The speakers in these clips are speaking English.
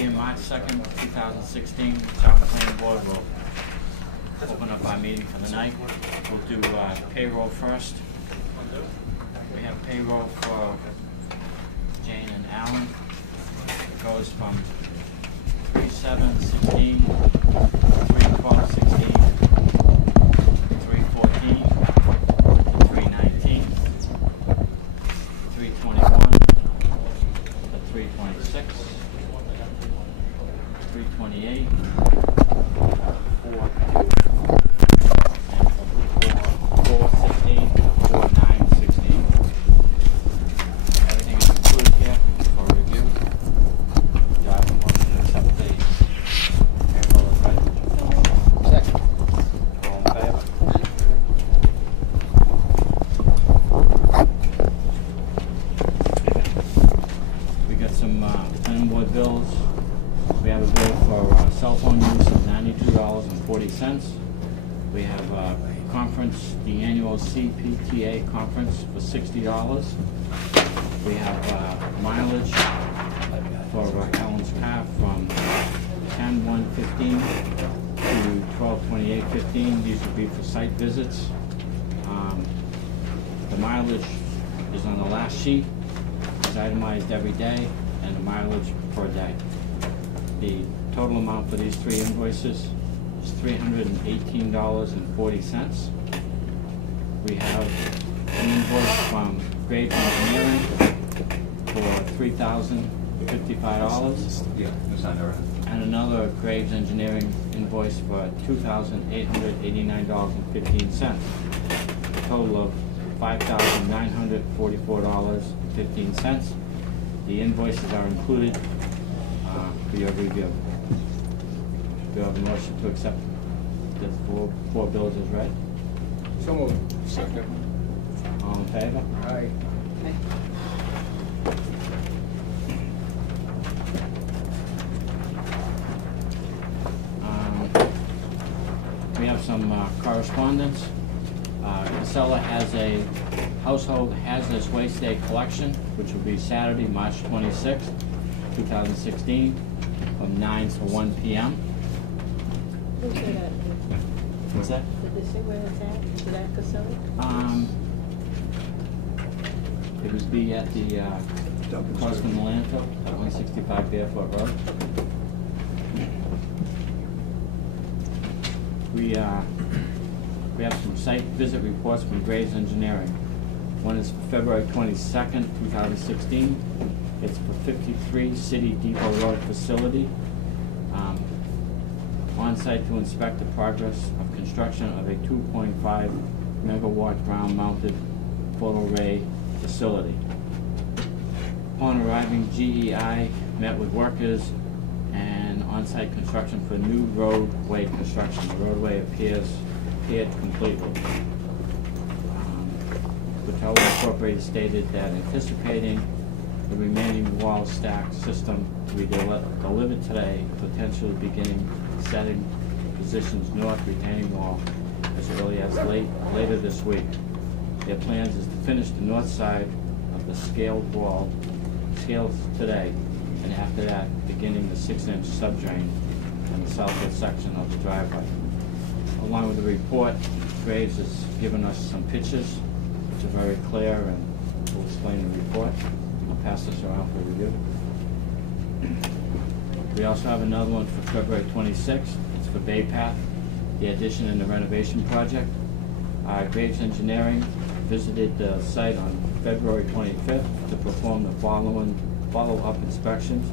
Being March 2nd, 2016, Chapter Planning Board will open up our meeting for the night. We'll do payroll first. We have payroll for Jane and Alan. It goes from 3/7/16, 3/12/16, 3/14, 3/19, 3/21, 3/26, 3/28, 4/16, 4/9/16. Everything is included here for review. Do I have a motion to accept the payroll as read? Second. All in favor? We got some planning board bills. We have a bill for cell phone use of $92.40. We have a conference, the annual CPTA conference for $60. We have mileage for Alan's car from 10/1/15 to 12/28/15. These would be for site visits. The mileage is on the last sheet. It's itemized every day, and the mileage per day. The total amount for these three invoices is $318.40. We have an invoice from Graves Engineering for $3,055. Yeah, it's not there. And another Graves Engineering invoice for $2,889.15. A total of $5,944.15. The invoices are included for your review. Do you have a motion to accept the four bills as read? So moved. Second. All in favor? Aye. We have some correspondence. Casella has a household hazardous waste day collection, which will be Saturday, March 26th, 2016, from 9 to 1 p.m. Who said that? What's that? Did they say where it's at? Is it at Casella? It would be at the across from the landfill at 165 Barefoot Road. We have some site visit reports from Graves Engineering. One is for February 22nd, 2016. It's for 53 City Depot Road facility. On-site to inspect the progress of construction of a 2.5 megawatt ground-mounted photo array facility. Upon arriving, GEI met with workers and on-site construction for new roadway construction. The roadway appeared completely. Hotel Incorporated stated that anticipating the remaining wall stack system to be delivered today, potentially beginning setting positions north retaining wall as early as later this week. Their plans is to finish the north side of the scaled today, and after that, beginning the 6-inch subdrain in the southwest section of the driveway. Along with the report, Graves has given us some pictures, which are very clear, and we'll explain the report. I'll pass this around for review. We also have another one for February 26th. It's for Bay Path, the addition and the renovation project. Graves Engineering visited the site on February 25th to perform the following follow-up inspections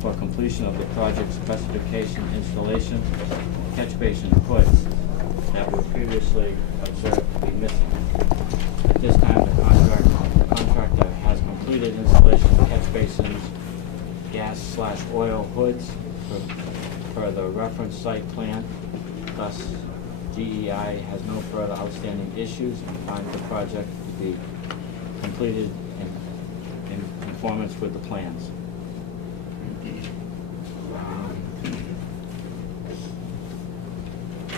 for completion of the project specification installation catch basin hoods that were previously observed to be missing. At this time, the contractor has completed installation of catch basins, gas/oil hoods per the reference site plan. Thus, GEI has no further outstanding issues and finds the project to be completed in conformance with the plans.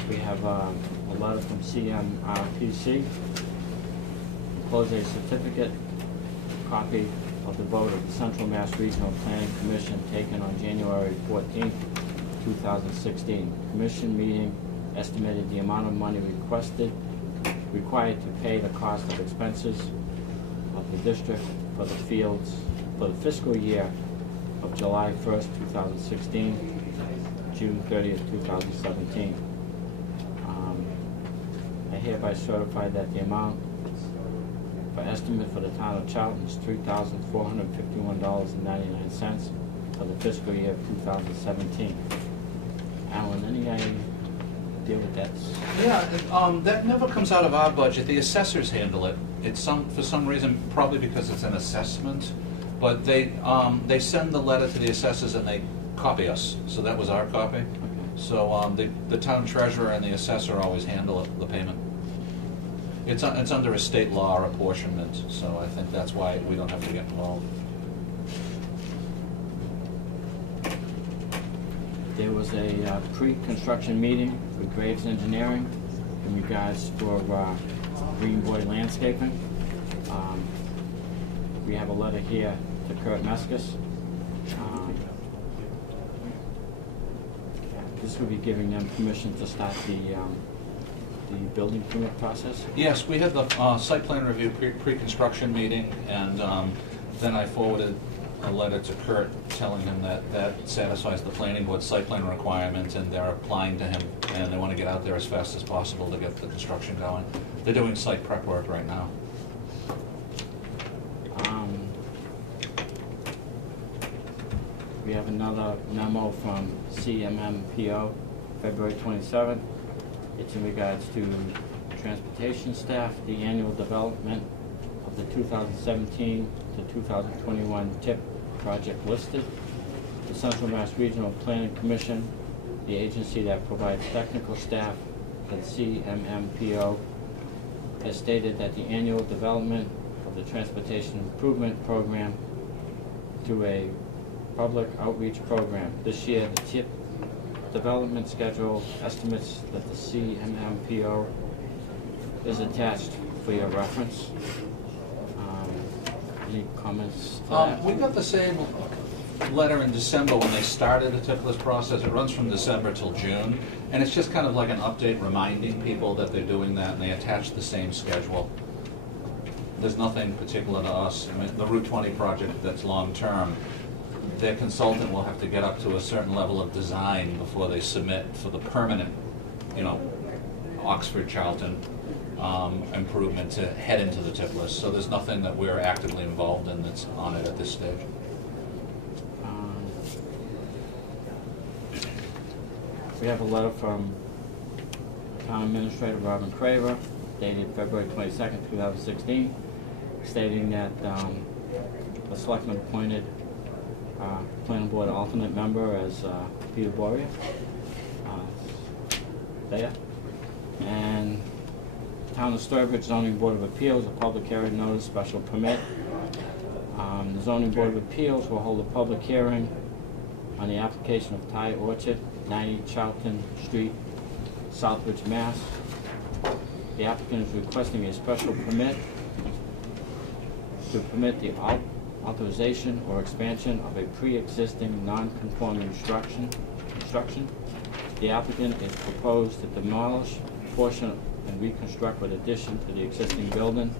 We have a letter from CMRPC. Enclose a certificate copy of the vote of the Central Mass Regional Planning Commission taken on January 14th, 2016. Commission meeting estimated the amount of money required to pay the cost of expenses of the district for the fields for the fiscal year of July 1st, 2016, June 30th, 2017. I hereby certify that the amount for estimate for the town of Charlton is $3,451.99 for the fiscal year of 2017. Alan, any idea what that's? Yeah, that never comes out of our budget. The assessors handle it. It's for some reason, probably because it's an assessment, but they send the letter to the assessors and they copy us. So that was our copy. Okay. So the town treasurer and the assessor always handle the payment. It's under a state law apportionment, so I think that's why we don't have to get involved. There was a pre-construction meeting with Graves Engineering in regards for Green Boy Landscaping. We have a letter here to Kurt Meskis. This would be giving them permission to start the building permit process. Yes, we had the site plan review pre-construction meeting, and then I forwarded a letter to Kurt telling him that satisfies the planning board site plan requirements, and they're applying to him, and they want to get out there as fast as possible to get the construction going. They're doing site prep work right now. We have another memo from CMMPO, February 27th. It's in regards to transportation staff, the annual development of the 2017 to 2021 TIP project listed. The Central Mass Regional Planning Commission, the agency that provides technical staff to the CMMPO, has stated that the annual development of the transportation improvement program through a public outreach program. This year, the TIP development schedule estimates that the CMMPO is attached for your reference. Any comments to that? We got the same letter in December when they started the TIP list process. It runs from December till June, and it's just kind of like an update reminding people that they're doing that, and they attach the same schedule. There's nothing particular to us. I mean, the Route 20 project that's long-term, their consultant will have to get up to a certain level of design before they submit for the permanent, Oxford, Charlton improvement to head into the TIP list. So there's nothing that we're actively involved in that's on it at this stage. We have a letter from Town Administrator Robin Craver, dated February 22nd, 2016, stating that the selectman appointed planning board alternate member as Peter Boria there. And Town of Sturbridge Zoning Board of Appeals, a public hearing notice, special permit. The Zoning Board of Appeals will hold a public hearing on the application of Thai Orchard, 90 Charlton Street, Southbridge, Mass. The applicant is requesting a special permit to permit the authorization or expansion of a pre-existing non-conforming construction. The applicant is proposed to demolish a portion and reconstruct with addition to the existing building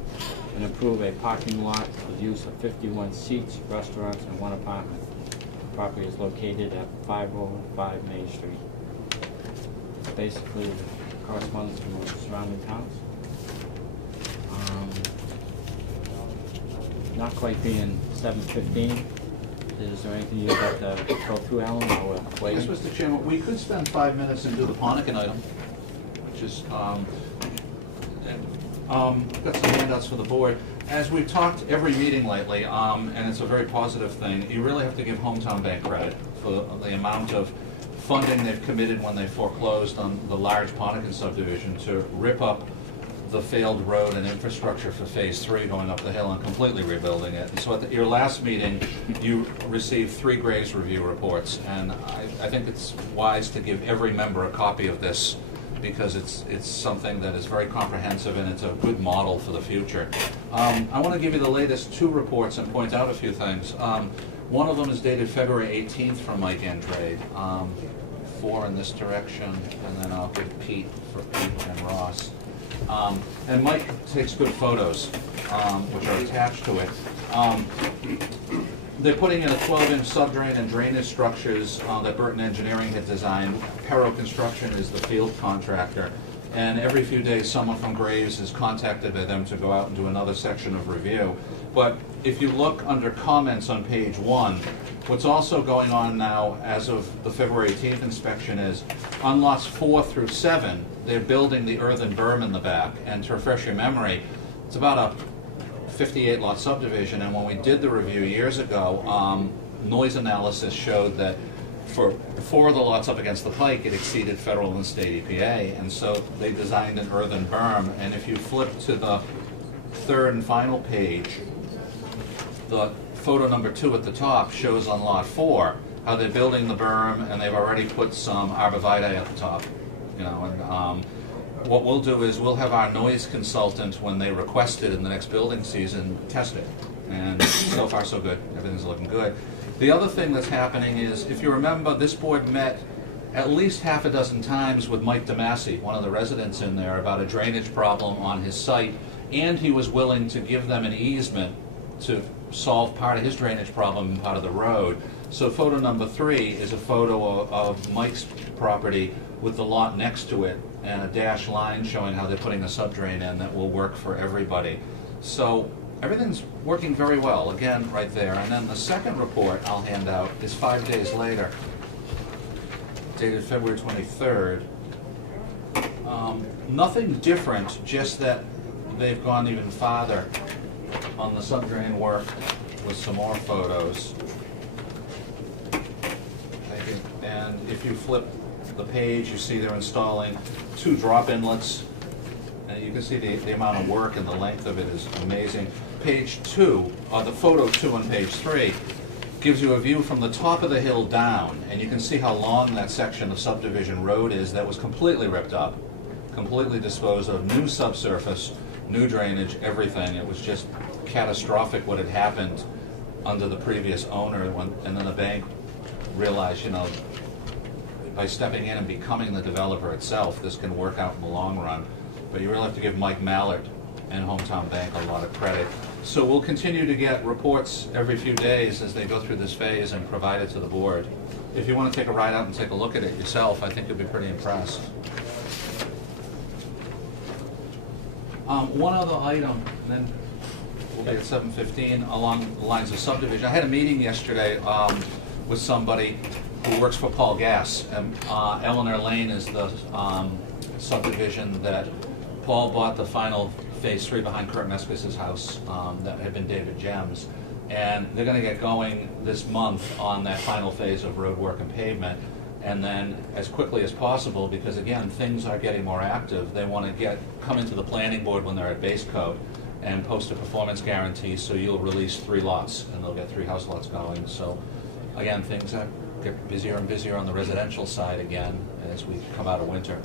and improve a parking lot with use of 51 seats, restaurants, and one apartment. The property is located at 505 Main Street. It's basically correspondence from the surrounding towns. Not quite being 7:15. Is there anything you'd like to go through, Alan, or wait? Yes, Mr. Chairman, we could spend 5 minutes and do the Ponican item, which is, I've got some handouts for the board. As we've talked every meeting lately, and it's a very positive thing, you really have to give Hometown Bank credit for the amount of funding they've committed when they foreclosed on the large Ponican subdivision to rip up the failed road and infrastructure for Phase 3 going up the hill and completely rebuilding it. And so at your last meeting, you received 3 Graves review reports, and I think it's wise to give every member a copy of this because it's something that is very comprehensive and it's a good model for the future. I want to give you the latest 2 reports and point out a few things. One of them is dated February 18th from Mike Andrade, 4 in this direction, and then I'll give Pete for Pete and Ross. And Mike takes good photos, which are attached to it. They're putting in a 12-inch subdrain and drainage structures that Burton Engineering had designed. Perro Construction is the field contractor. And every few days, someone from Graves is contacted by them to go out and do another section of review. But if you look under comments on page 1, what's also going on now as of the February 18th inspection is on lots 4 through 7, they're building the earthen berm in the back. And to refresh your memory, it's about a 58-lot subdivision, and when we did the review years ago, noise analysis showed that for 4 of the lots up against the pike, it exceeded federal and state EPA, and so they designed an earthen berm. And if you flip to the 3rd and final page, the photo number 2 at the top shows on lot 4 how they're building the berm, and they've already put some arborvitae at the top. You know, and what we'll do is we'll have our noise consultant, when they request it in the next building season, test it. And so far so good. Everything's looking good. The other thing that's happening is, if you remember, this board met at least half a dozen times with Mike DeMasi, one of the residents in there, about a drainage problem on his site, and he was willing to give them an easement to solve part of his drainage problem and part of the road. So photo number 3 is a photo of Mike's property with the lot next to it and a dashed line showing how they're putting a subdrain in that will work for everybody. So everything's working very well, again, right there. And then the second report I'll hand out is 5 days later, dated February 23rd. Nothing different, just that they've gone even farther on the subdrain work with some more photos. Thank you. And if you flip the page, you see they're installing 2 drop inlets. And you can see the amount of work and the length of it is amazing. Page 2, the photo 2 on page 3, gives you a view from the top of the hill down, and you can see how long that section of subdivision road is that was completely ripped up, completely disposed of, new subsurface, new drainage, everything. It was just catastrophic what had happened under the previous owner, and then the bank realized, you know, by stepping in and becoming the developer itself, this can work out in the long run. But you really have to give Mike Mallard and Hometown Bank a lot of credit. So we'll continue to get reports every few days as they go through this phase and provide it to the board. If you want to take a ride out and take a look at it yourself, I think you'll be pretty impressed. One other item, and then we'll be at 7:15 along the lines of subdivision. I had a meeting yesterday with somebody who works for Paul Gass, and Eleanor Lane is the subdivision that Paul bought the final phase 3 behind Kurt Meskis' house that had been David Gem's, and they're going to get going this month on that final phase of road work and pavement. And then as quickly as possible, because again, things are getting more active, they want to come into the planning board when they're at base coat and post a performance guarantee, so you'll release 3 lots and they'll get 3 house lots going. So again, things get busier and busier on the residential side again as we come out of winter.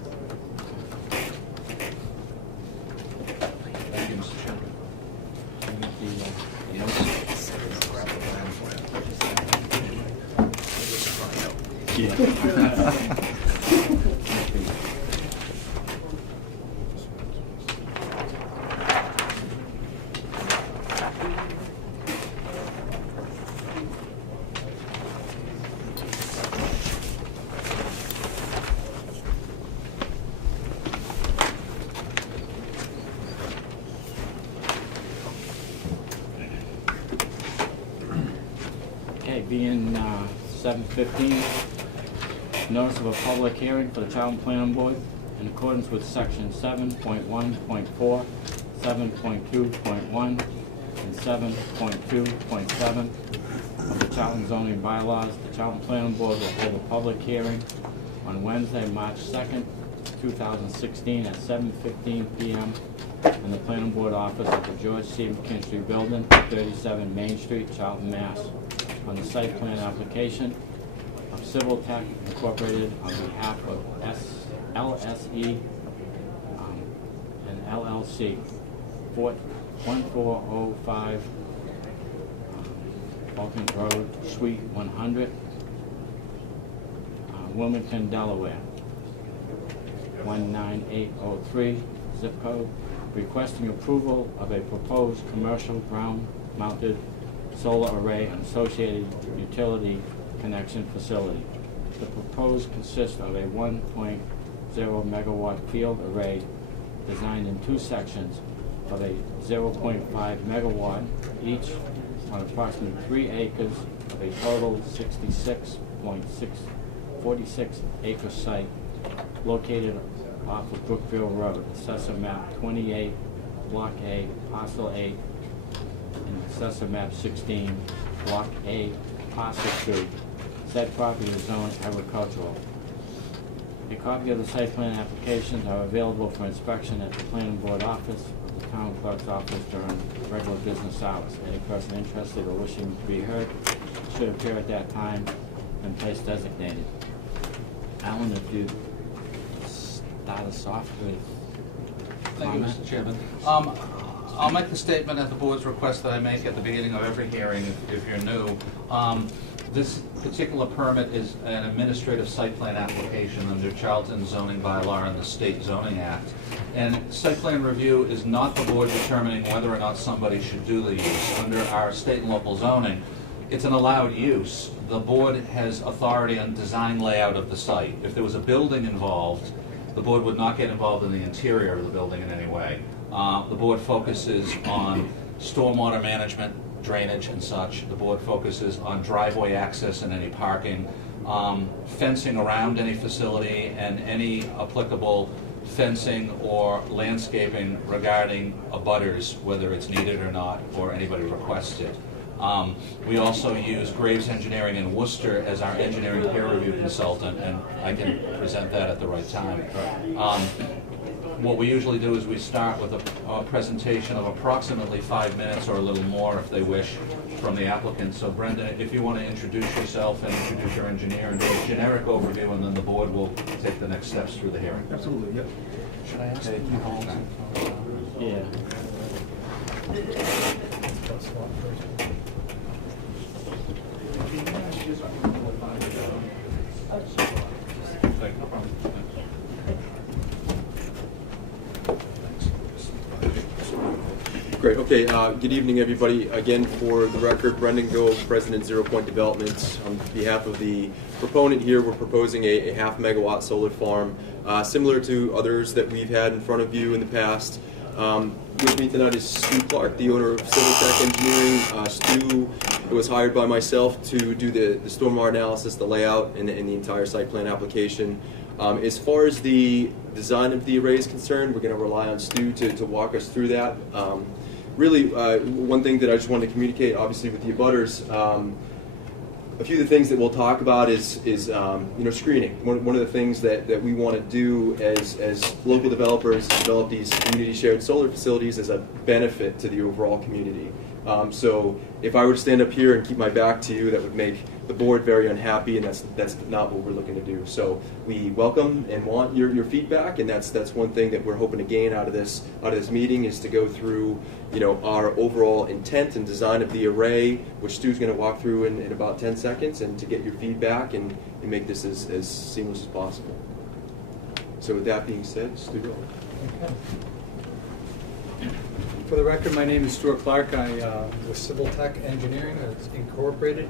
Thank you, Mr. Chairman. Okay, being 7:15, notice of a public hearing for the Charlton Planning Board in accordance with section 7.1.4, 7.2.1, and 7.2.7 of the Charlton zoning bylaws. The Charlton Planning Board will hold a public hearing on Wednesday, March 2nd, 2016 at 7:15 p.m. in the Planning Board office at the George C. McKinstry Building, 37 Main Street, Charlton, Mass. On the site plan application of Civil Tech Incorporated on behalf of LSE and LLC, 1405 Balkan Road, Suite 100, Wilmington, Delaware, 19803, zip code, requesting approval of a proposed commercial ground-mounted solar array and associated utility connection facility. The proposed consists of a 1.0 megawatt field array designed in two sections of a 0.5 megawatt each on approximately 3 acres of a total 66.646 acre site located off of Brookfield Road, Assessor Map 28, Block A, Parcel 8, and Assessor Map 16, Block A, Parcel 2. Said property is zoned agricultural. A copy of the site plan applications are available for inspection at the planning board office or the town clerk's office during regular business hours. Any person interested or wishing to be heard should appear at that time and place designated. Alan, if you start us off with Thank you, Mr. Chairman. I'll make the statement at the board's request that I make at the beginning of every hearing if you're new. This particular permit is an administrative site plan application under Charlton zoning bylaw and the State Zoning Act. And site plan review is not the board determining whether or not somebody should do the use. Under our state and local zoning, it's an allowed use. The board has authority on design layout of the site. If there was a building involved, the board would not get involved in the interior of the building in any way. The board focuses on stormwater management, drainage and such. The board focuses on driveway access and any parking, fencing around any facility, and any applicable fencing or landscaping regarding abutters, whether it's needed or not, or anybody requests it. We also use Graves Engineering in Worcester as our engineering peer review consultant, and I can present that at the right time. What we usually do is we start with a presentation of approximately 5 minutes or a little more if they wish from the applicant. So Brendan, if you want to introduce yourself and introduce your engineer and do a generic overview, and then the board will take the next steps through the hearing. Absolutely, yep. Should I ask you to hold on? yeah. Great. Okay. Good evening, everybody. Again, for the record, Brendan Go, President 0 Point Development. On behalf of the proponent here, we're proposing a 0.5 megawatt solar farm, similar to others that we've had in front of you in the past. With me tonight is Stu Clark, the owner of Civil Tech Engineering. Stu was hired by myself to do the stormwater analysis, the layout, and the entire site plan application. As far as the design of the array is concerned, we're going to rely on Stu to walk us through that. Really, one thing that I just wanted to communicate, obviously, with the abutters, a few of the things that we'll talk about is screening. One of the things that we want to do as local developers is develop these community shared solar facilities as a benefit to the overall community. So if I were to stand up here and keep my back to you, that would make the board very unhappy, and that's not what we're looking to do. So we welcome and want your feedback, and that's one thing that we're hoping to gain out of this meeting, is to go through our overall intent and design of the array, which Stu's going to walk through in about 10 seconds, and to get your feedback and make this as seamless as possible. So with that being said, Stu, go. Okay. For the record, my name is Stuart Clark. I with Civil Tech Engineering, Incorporated.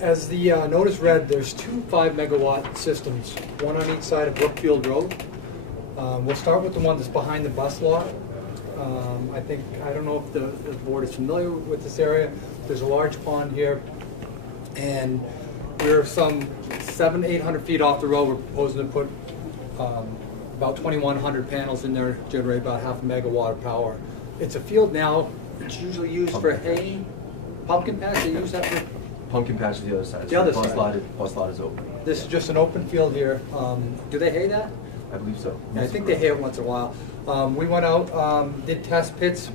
As the notice read, there's 2 5 megawatt systems, one on each side of Brookfield Road. We'll start with the one that's behind the bus lot. I don't know if the board is familiar with this area. There's a large pond here, and we're some 700-800 feet off the road. We're proposing to put about 2,100 panels in there, generate about 0.5 megawatt of power. It's a field now. It's usually used for hay, pumpkin patch. They use that for Pumpkin patch to the other side. The other bus side. Bus lot is open. This is just an open field here. Do they hay that? I believe so. Yeah, I think they hay it once in a while. We went out, did test pits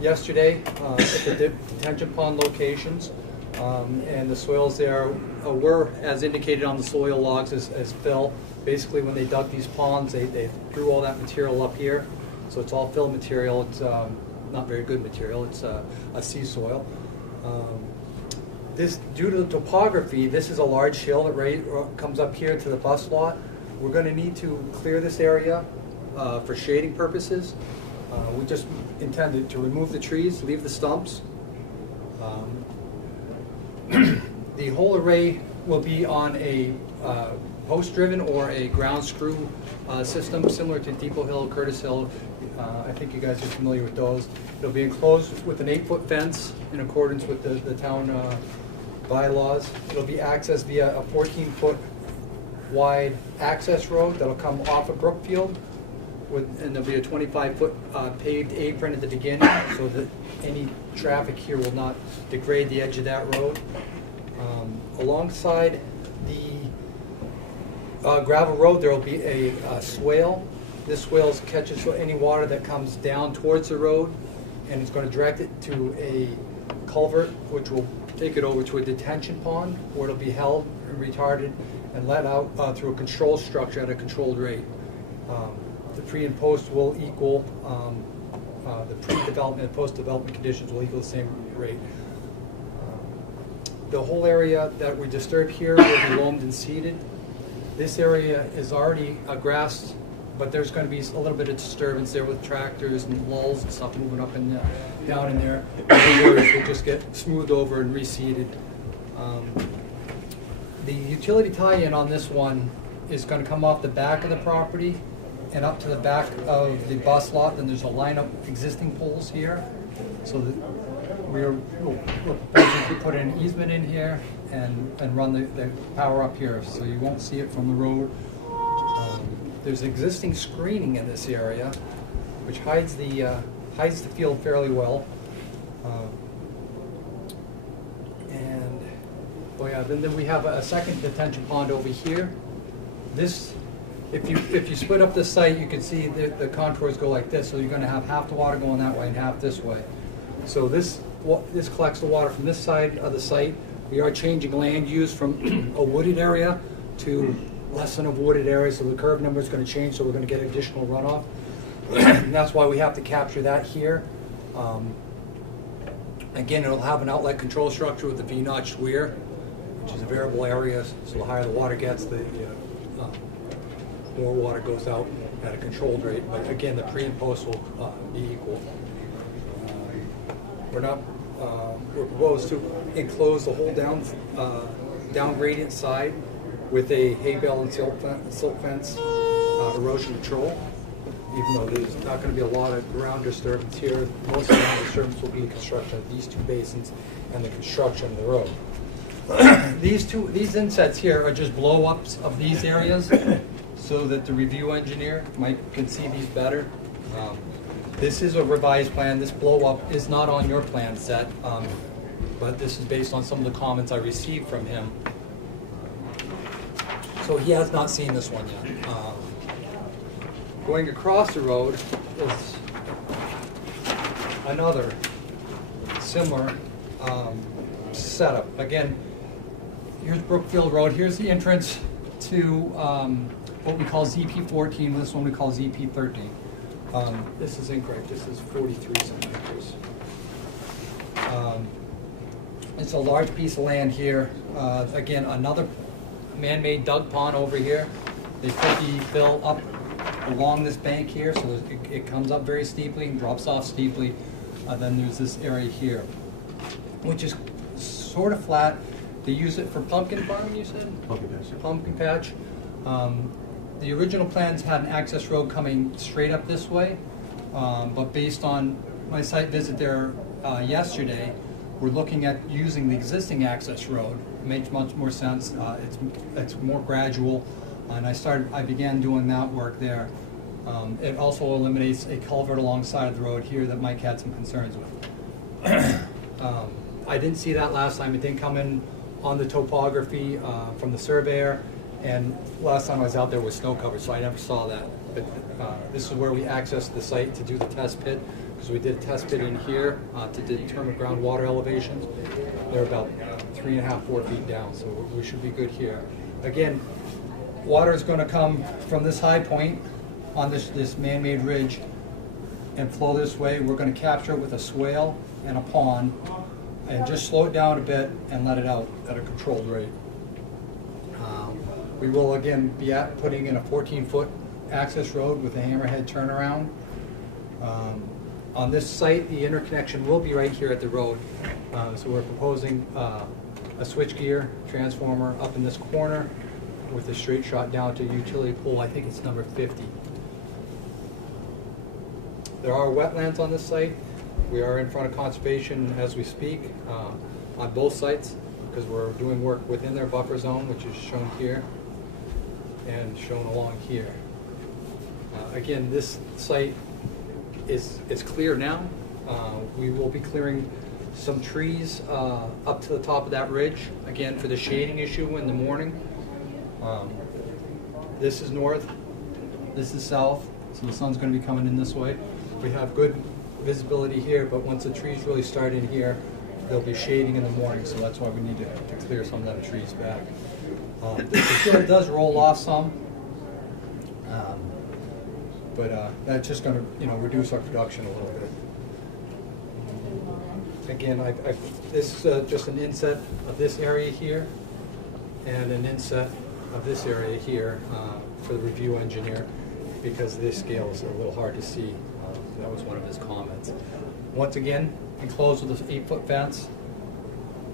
yesterday at the detention pond locations. And the soils there were, as indicated on the soil logs, as fill. Basically, when they dug these ponds, they threw all that material up here. So it's all fill material. It's not very good material. It's a sea soil. Due to the topography, this is a large hill that comes up here to the bus lot. We're going to need to clear this area for shading purposes. We just intended to remove the trees, leave the stumps. The whole array will be on a post-driven or a ground screw system similar to Depot Hill, Curtis Hill. I think you guys are familiar with those. It'll be enclosed with an 8-foot fence in accordance with the town bylaws. It'll be accessed via a 14-foot wide access road that'll come off of Brookfield, and there'll be a 25-foot paved apron at the beginning so that any traffic here will not degrade the edge of that road. Alongside the gravel road, there will be a swale. This swale catches any water that comes down towards the road, and it's going to direct it to a culvert, which will take it over to a detention pond, where it'll be held and retarded and let out through a control structure at a controlled rate. The pre and post will equal, the pre-development and post-development conditions will equal the same rate. The whole area that we disturb here will be loamed and seeded. This area is already grass, but there's going to be a little bit of disturbance there with tractors and lulls and stuff moving up and down in there. The areas will just get smoothed over and reseeded. The utility tie-in on this one is going to come off the back of the property and up to the back of the bus lot. Then there's a line of existing poles here, so that we're proposing to put an easement in here and run the power up here, so you won't see it from the road. There's existing screening in this area, which hides the field fairly well. Then we have a second detention pond over here. This, if you split up this site, you can see the contours go like this. So you're going to have half the water going that way and half this way. So this collects the water from this side of the site. We are changing land use from a wooded area to less than a wooded area, so the curve number is going to change, so we're going to get additional runoff. And that's why we have to capture that here. Again, it'll have an outlet control structure with the V-notched weir, which is a variable area, so the higher the water gets, the more water goes out at a controlled rate. But again, the pre and post will be equal. We're proposed to enclose the whole down gradient side with a hay bale and silt fence, erosion control. Even though there's not going to be a lot of ground disturbance here, most of the ground disturbance will be the construction of these two basins and the construction of the road. These insets here are just blow-ups of these areas so that the review engineer can see these better. This is a revised plan. This blow-up is not on your plan set, but this is based on some of the comments I received from him. So he has not seen this one yet. Going across the road is another similar setup. Again, here's Brookfield Road. Here's the entrance to what we call ZP14. This one we call ZP13. This is incorrect. This is 43 centimeters. It's a large piece of land here. Again, another man-made dug pond over here. They put the fill up along this bank here, so it comes up very steeply and drops off steeply. Then there's this area here, which is sort of flat. They use it for pumpkin farm, you said? Pumpkin patch. Pumpkin patch. The original plans had an access road coming straight up this way, but based on my site visit there yesterday, we're looking at using the existing access road. It makes much more sense. It's more gradual, and I began doing that work there. It also eliminates a culvert alongside of the road here that Mike had some concerns with. I didn't see that last time. It didn't come in on the topography from the surveyor, and last time I was out there was snow covered, so I never saw that. But this is where we accessed the site to do the test pit. because we did a test pit in here to determine groundwater elevations. They're about 3.5, 4 feet down, so we should be good here. Again, water is going to come from this high point on this man-made ridge and flow this way. We're going to capture it with a swale and a pond and just slow it down a bit and let it out at a controlled rate. We will again be putting in a 14-foot access road with a hammerhead turnaround. On this site, the interconnection will be right here at the road. So we're proposing a switchgear transformer up in this corner with a straight shot down to utility pole. I think it's number 50. There are wetlands on this site. We are in front of conservation as we speak on both sites because we're doing work within their buffer zone, which is shown here and shown along here. Again, this site is clear now. We will be clearing some trees up to the top of that ridge, again for the shading issue in the morning. This is north, this is south, so the sun's going to be coming in this way. We have good visibility here, but once the trees really start in here, there'll be shading in the morning, so that's why we need to clear some of them trees back. The field does roll off some, but that's just going to reduce our production a little bit. Again, this is just an inset of this area here and an inset of this area here for the review engineer because this scale is a little hard to see. That was one of his comments. Once again, enclosed with this 8-foot fence.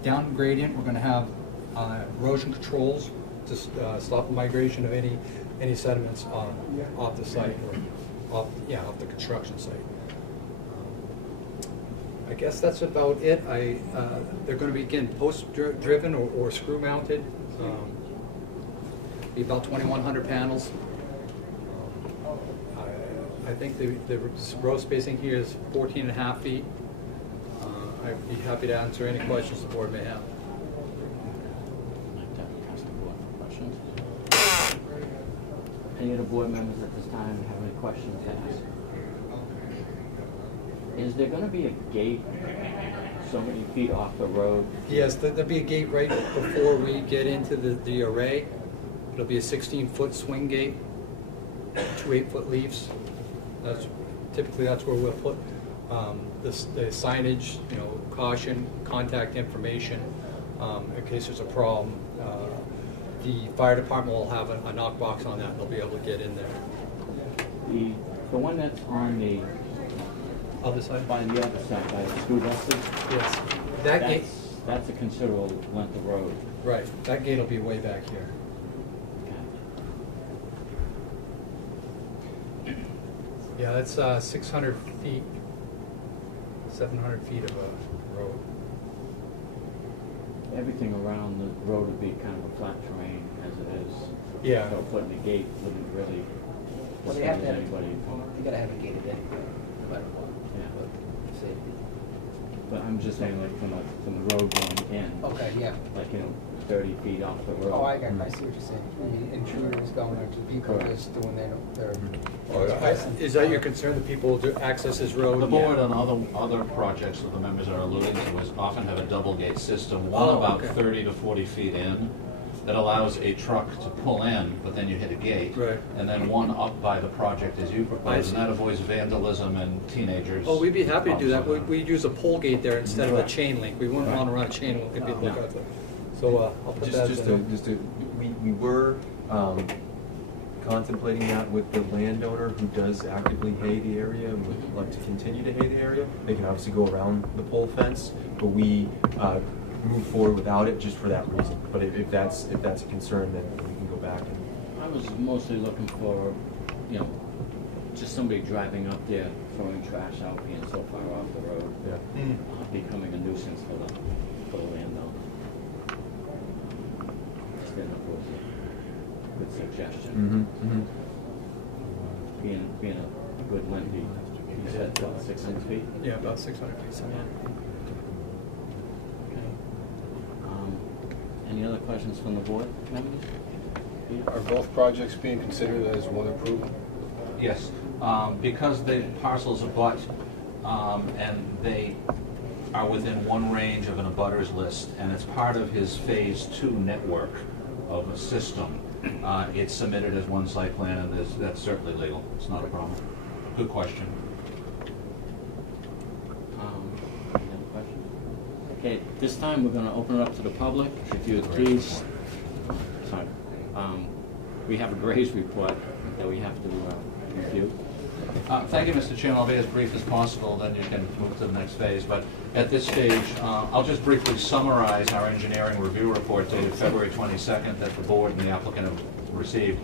Down gradient, we're going to have erosion controls to stop the migration of any sediments off the site or off the construction site. I guess that's about it. They're going to be again post-driven or screw-mounted. Be about 2,100 panels. I think the row spacing here is 14.5 feet. I'd be happy to answer any questions the board may have. I'd like to ask the board questions. Any of the board members at this time have any questions to ask? Is there going to be a gate so many feet off the road? Yes, there'll be a gate right before we get into the array. It'll be a 16-foot swing gate, 2 8-foot leaves. Typically that's where we'll put the signage, caution, contact information in case there's a problem. The fire department will have a knock box on that and they'll be able to get in there. The one that's on the Other side? by the other side, by the school buses, Yes. That gate, that's a considerable length of road. right, that gate will be way back here. Yeah, that's 600 feet, 700 feet of a road. Everything around the road would be kind of a flat terrain as it is. Yeah. So putting a gate wouldn't really Well, they have to have, anybody. you gotta have it gated anyway, no matter what. Yeah. But safety. But I'm just saying, like from the road going in. Okay, yeah. Like 30 feet off the road. Oh, I see what you're saying. I mean, intruders going into people Correct. just doing their Is that your concern, that people do access this road? The board on other projects that the members are alluding to is often have a double gate system, one about okay. 30 to 40 feet in, that allows a truck to pull in, but then you hit a gate. Right. And then one up by the project as you I propose, see. and that avoids vandalism and teenagers. Oh, we'd be happy to do that. Also, We'd use a pole gate there instead of a Right. chain link. We wouldn't Right. want to run a chain link if people No. look at it. So I'll put that in. We were contemplating that with the landowner who does actively hay the area and would like to continue to hay the area. They can obviously go around the pole fence, but we move forward without it just for that reason. But if that's a concern, then we can go back and. I was mostly looking for, just somebody driving up there, throwing trash out, being so far off the road, Yeah. becoming a nuisance for the landowner. Just didn't know if it was a good suggestion. Mm-hmm. Mm-hmm. Being a good lengthy, you said about 600 feet? Yeah, about 600 feet. Okay. Any other questions from the board members? Are both projects being considered as one approval? Yes, because the parcels abut and they are within one range of an abutters list, and it's part of his Phase 2 network of a system. It's submitted as one site plan, and that's certainly legal. It's not a problem. Good question. Any other questions? Okay, this time we're gonna open it up to the public. If you would please, sorry, we have a Gray's report that we have to review. Thank you, Mr. Chairman. I'll be as brief as possible, then you can move to the next phase. But at this stage, I'll just briefly summarize our engineering review report dated February 22nd that the board and the applicant have received.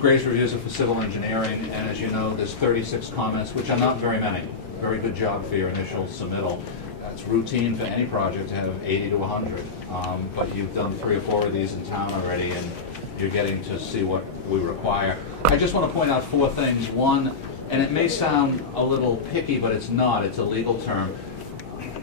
Gray's reviews are for civil engineering, and as you know, there's 36 comments, which are not very many. Very good job for your initial submittal. It's routine for any project to have 80 to 100, but you've done 3 or 4 of these in town already, and you're getting to see what we require. I just want to point out 4 things. One, and it may sound a little picky, but it's not. It's a legal term.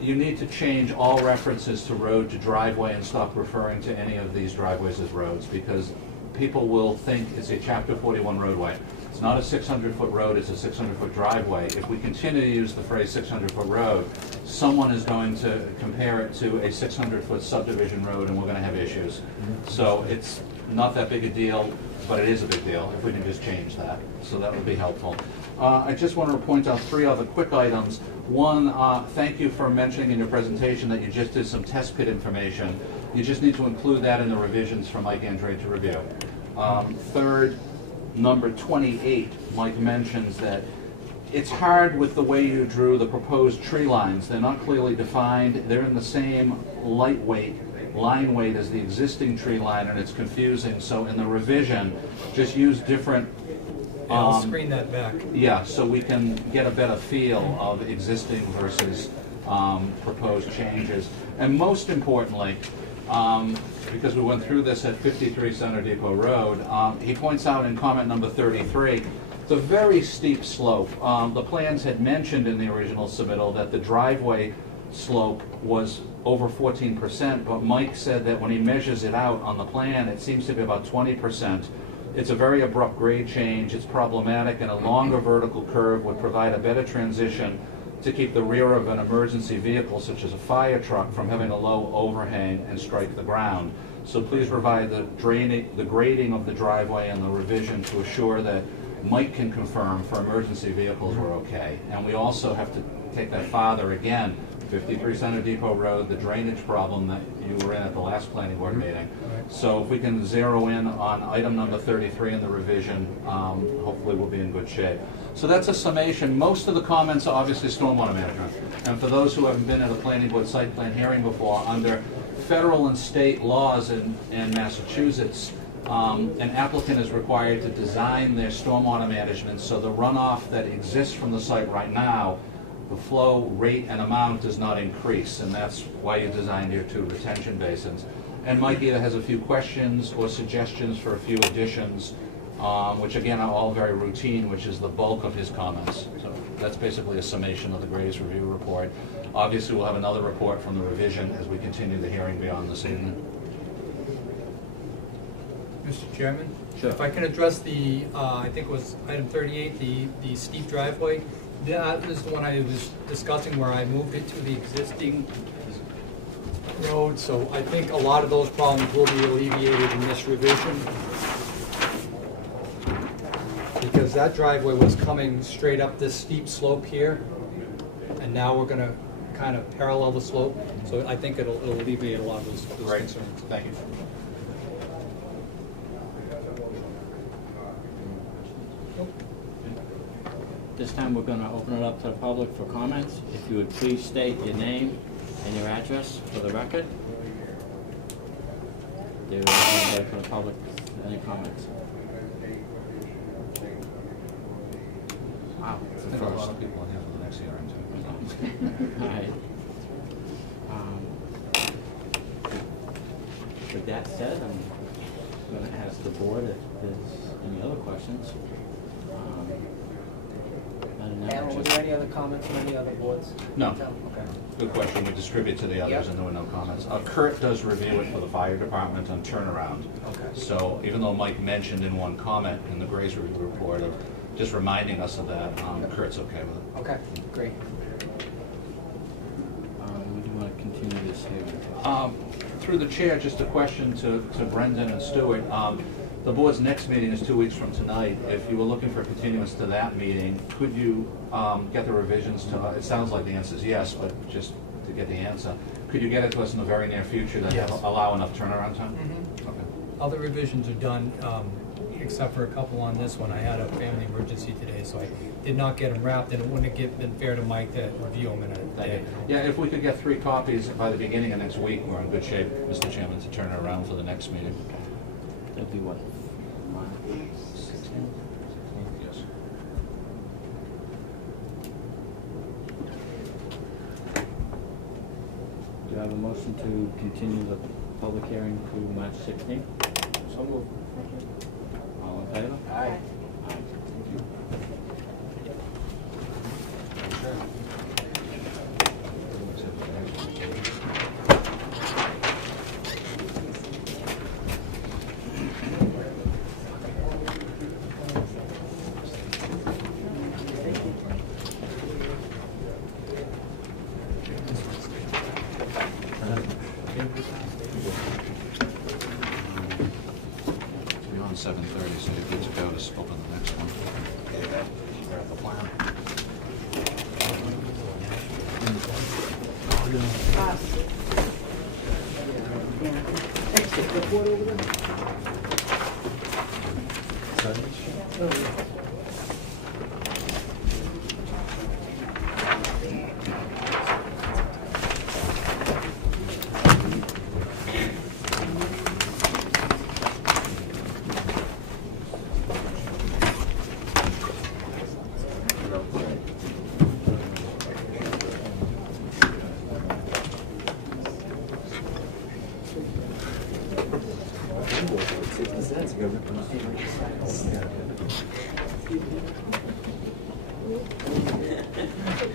You need to change all references to road to driveway and stop referring to any of these driveways as roads, because people will think it's a Chapter 41 roadway. It's not a 600-foot road, it's a 600-foot driveway. If we continue to use the phrase 600-foot road, someone is going to compare it to a 600-foot subdivision road, and we're going to have issues. So it's not that big a deal, but it is a big deal if we can just change that. So that would be helpful. I just want to point out 3 other quick items. One, thank you for mentioning in your presentation that you just did some test pit information. You just need to include that in the revisions for Mike Andre to review. Third, number 28, Mike mentions that it's hard with the way you drew the proposed tree lines. They're not clearly defined. They're in the same lightweight line weight as the existing tree line, and it's confusing. So in the revision, just use different Yeah, I'll screen that back. yeah, so we can get a better feel of existing versus proposed changes. And most importantly, because we went through this at 53 Center Depot Road, he points out in comment number 33, it's a very steep slope. The plans had mentioned in the original submittal that the driveway slope was over 14%, but Mike said that when he measures it out on the plan, it seems to be about 20%. It's a very abrupt grade change, it's problematic, and a longer vertical curve would provide a better transition to keep the rear of an emergency vehicle, such as a fire truck, from having a low overhang and strike the ground. So please provide the grading of the driveway and the revision to assure that Mike can confirm for emergency vehicles we're okay. And we also have to take that farther again, 53 Center Depot Road, the drainage problem that you were in at the last planning board meeting. So if we can zero in on item number 33 in the revision, hopefully we'll be in good shape. So that's a summation. Most of the comments are obviously stormwater management. And for those who haven't been at a planning board site plan hearing before, under federal and state laws in Massachusetts, an applicant is required to design their stormwater management so the runoff that exists from the site right now, the flow rate and amount does not increase, and that's why you designed your 2 retention basins. And Mike either has a few questions or suggestions for a few additions, which again are all very routine, which is the bulk of his comments. So that's basically a summation of the Gray's review report. Obviously, we'll have another report from the revision as we continue the hearing beyond this evening. Mr. Chairman? Sure. If I can address the, I think it was item 38, the steep driveway. That is the one I was discussing where I moved it to the existing road, so I think a lot of those problems will be alleviated in this revision. Because that driveway was coming straight up this steep slope here, and now we're gonna kind of parallel the slope, so I think it'll alleviate a lot of those Great. concerns. Thank you. This time we're gonna open it up to the public for comments. If you would please state your name and your address for the record. There is anybody from the public, any comments? Wow, it's I the think a lot first. of people are here for the next hearing too. All right. With that said, I'm gonna ask the board if there's any other questions. Madam Alan, Manager. were there any other comments from any other boards? No. Okay. Good question. We distribute to the others, Yep. and there were no comments. Kurt does review it for the fire department on turnaround. Okay. So even though Mike mentioned in one comment in the Gray's review report of just reminding us of that, Kurt's okay with it. Okay, great. Through the chair, just a question to Brendan and Stuart. The board's next meeting is 2 weeks from tonight. If you were looking for a continuance to that meeting, could you get the revisions to, it sounds like the answer is yes, but just to get the answer, could you get it to us in the very near future to Yes. allow enough turnaround time? Mhm. Okay. All the revisions are done, except for a couple on this one. I had a family emergency today, so I did not get them wrapped, and it wouldn't have been fair to Mike to review them in a Thank day. you. Yeah, if we could get 3 copies by the beginning of next week, we're in good shape, Mr. Chairman, to turn it around for the next meeting. That'd be what? Yes. Do you have a motion to continue the public hearing to March 16th? So moved. All in favor? Aye. Thank you. We're on 7:30, so you're good to go to open the next one. Grab the plan.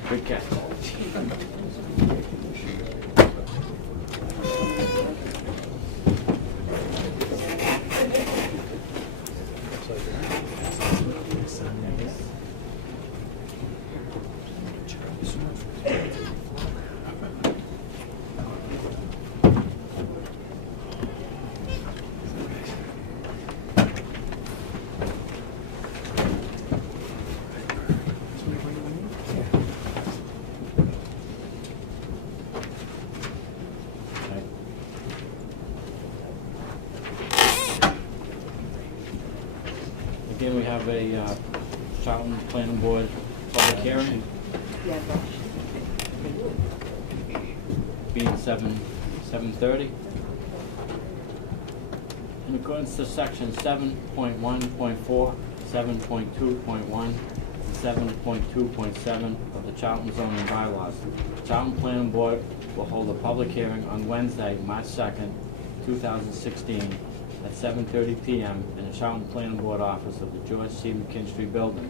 Good catch. Again, we have a Charlton Planning Board public hearing, being 7:30. In accordance to section 7.1.4, 7.2.1, and 7.2.7 of the Charlton zoning bylaws, the Charlton Planning Board will hold a public hearing on Wednesday, March 2nd, 2016, at 7:30 p.m. in the Charlton Planning Board office of the George C. McKinstry Building,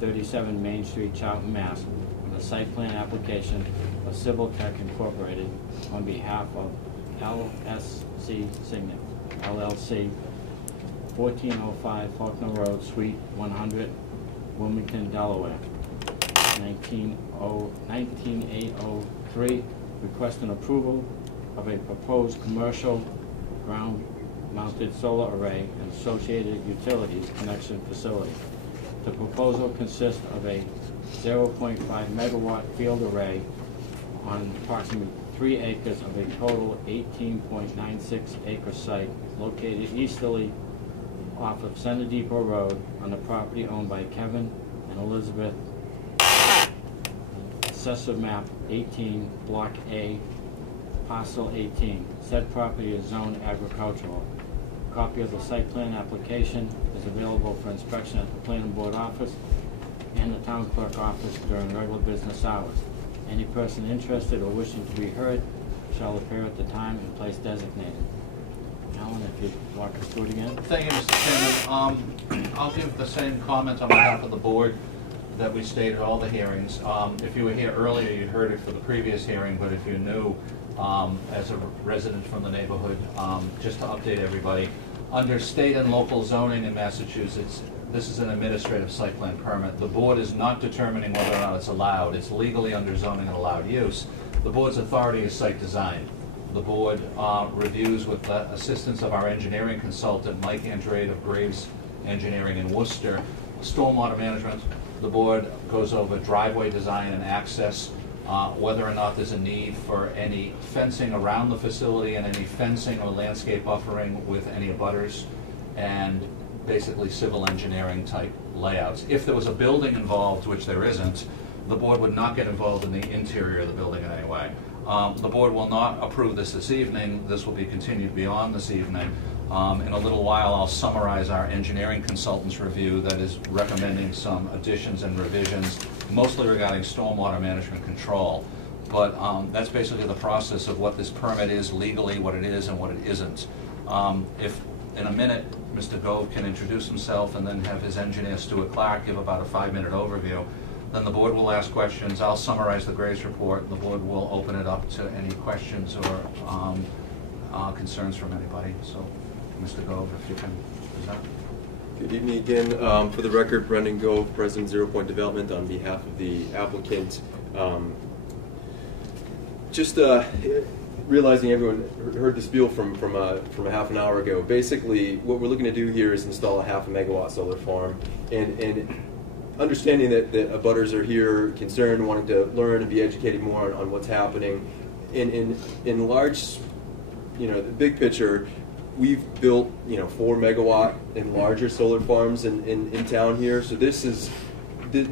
37 Main Street, Charlton, Mass., on the site plan application of Civil Tech Incorporated on behalf of LSC Signet, LLC, 1405 Faulkner Road, Suite 100, Wilmington, Delaware, 19803, requesting approval of a proposed commercial ground-mounted solar array and associated utilities connection facility. The proposal consists of a 0.5 megawatt field array on approximately 3 acres of a total 18.96 acre site located easterly off of Center Depot Road on the property owned by Kevin and Elizabeth, Assessor Map 18, Block A, Parcel 18. Said property is zoned agricultural. A copy of the site plan application is available for inspection at the planning board office and the town clerk office during regular business hours. Any person interested or wishing to be heard shall appear at the time and place designated. Alan, if you'd walk us through it again. Thank you, Mr. Chairman. I'll give the same comment on behalf of the board that we stated at all the hearings. If you were here earlier, you heard it for the previous hearing, but if you're new, as a resident from the neighborhood, just to update everybody, under state and local zoning in Massachusetts, this is an administrative site plan permit. The board is not determining whether or not it's allowed. It's legally under zoning and allowed use. The board's authority is site design. the board reviews with the assistance of our engineering consultant, Mike Andrade of Graves Engineering in Worcester, stormwater management. The board goes over driveway design and access, whether or not there's a need for any fencing around the facility and any fencing or landscape buffering with any abutters, and basically civil engineering type layouts. If there was a building involved, which there isn't, the board would not get involved in the interior of the building in any way. The board will not approve this evening. This will be continued beyond this evening. In a little while, I'll summarize our engineering consultant's review that is recommending some additions and revisions, mostly regarding stormwater management control. But that's basically the process of what this permit is legally, what it is and what it isn't. If in a minute, Mr. Gove can introduce himself and then have his engineer, Stuart Clark, give about a 5-minute overview. Then the board will ask questions. I'll summarize the Graves report, and the board will open it up to any questions or concerns from anybody. So, Mr. Gove, if you can present. Good evening again. For the record, Brendan Gove, President 0 Point Development, on behalf of the applicant. Just realizing everyone heard the spiel from a half an hour ago. Basically, what we're looking to do here is install a 0.5 megawatt solar farm, and understanding that abutters are here, concerned, wanting to learn and be educated more on what's happening. In large, the big picture, we've built 4 megawatt and larger solar farms in town here. So this is,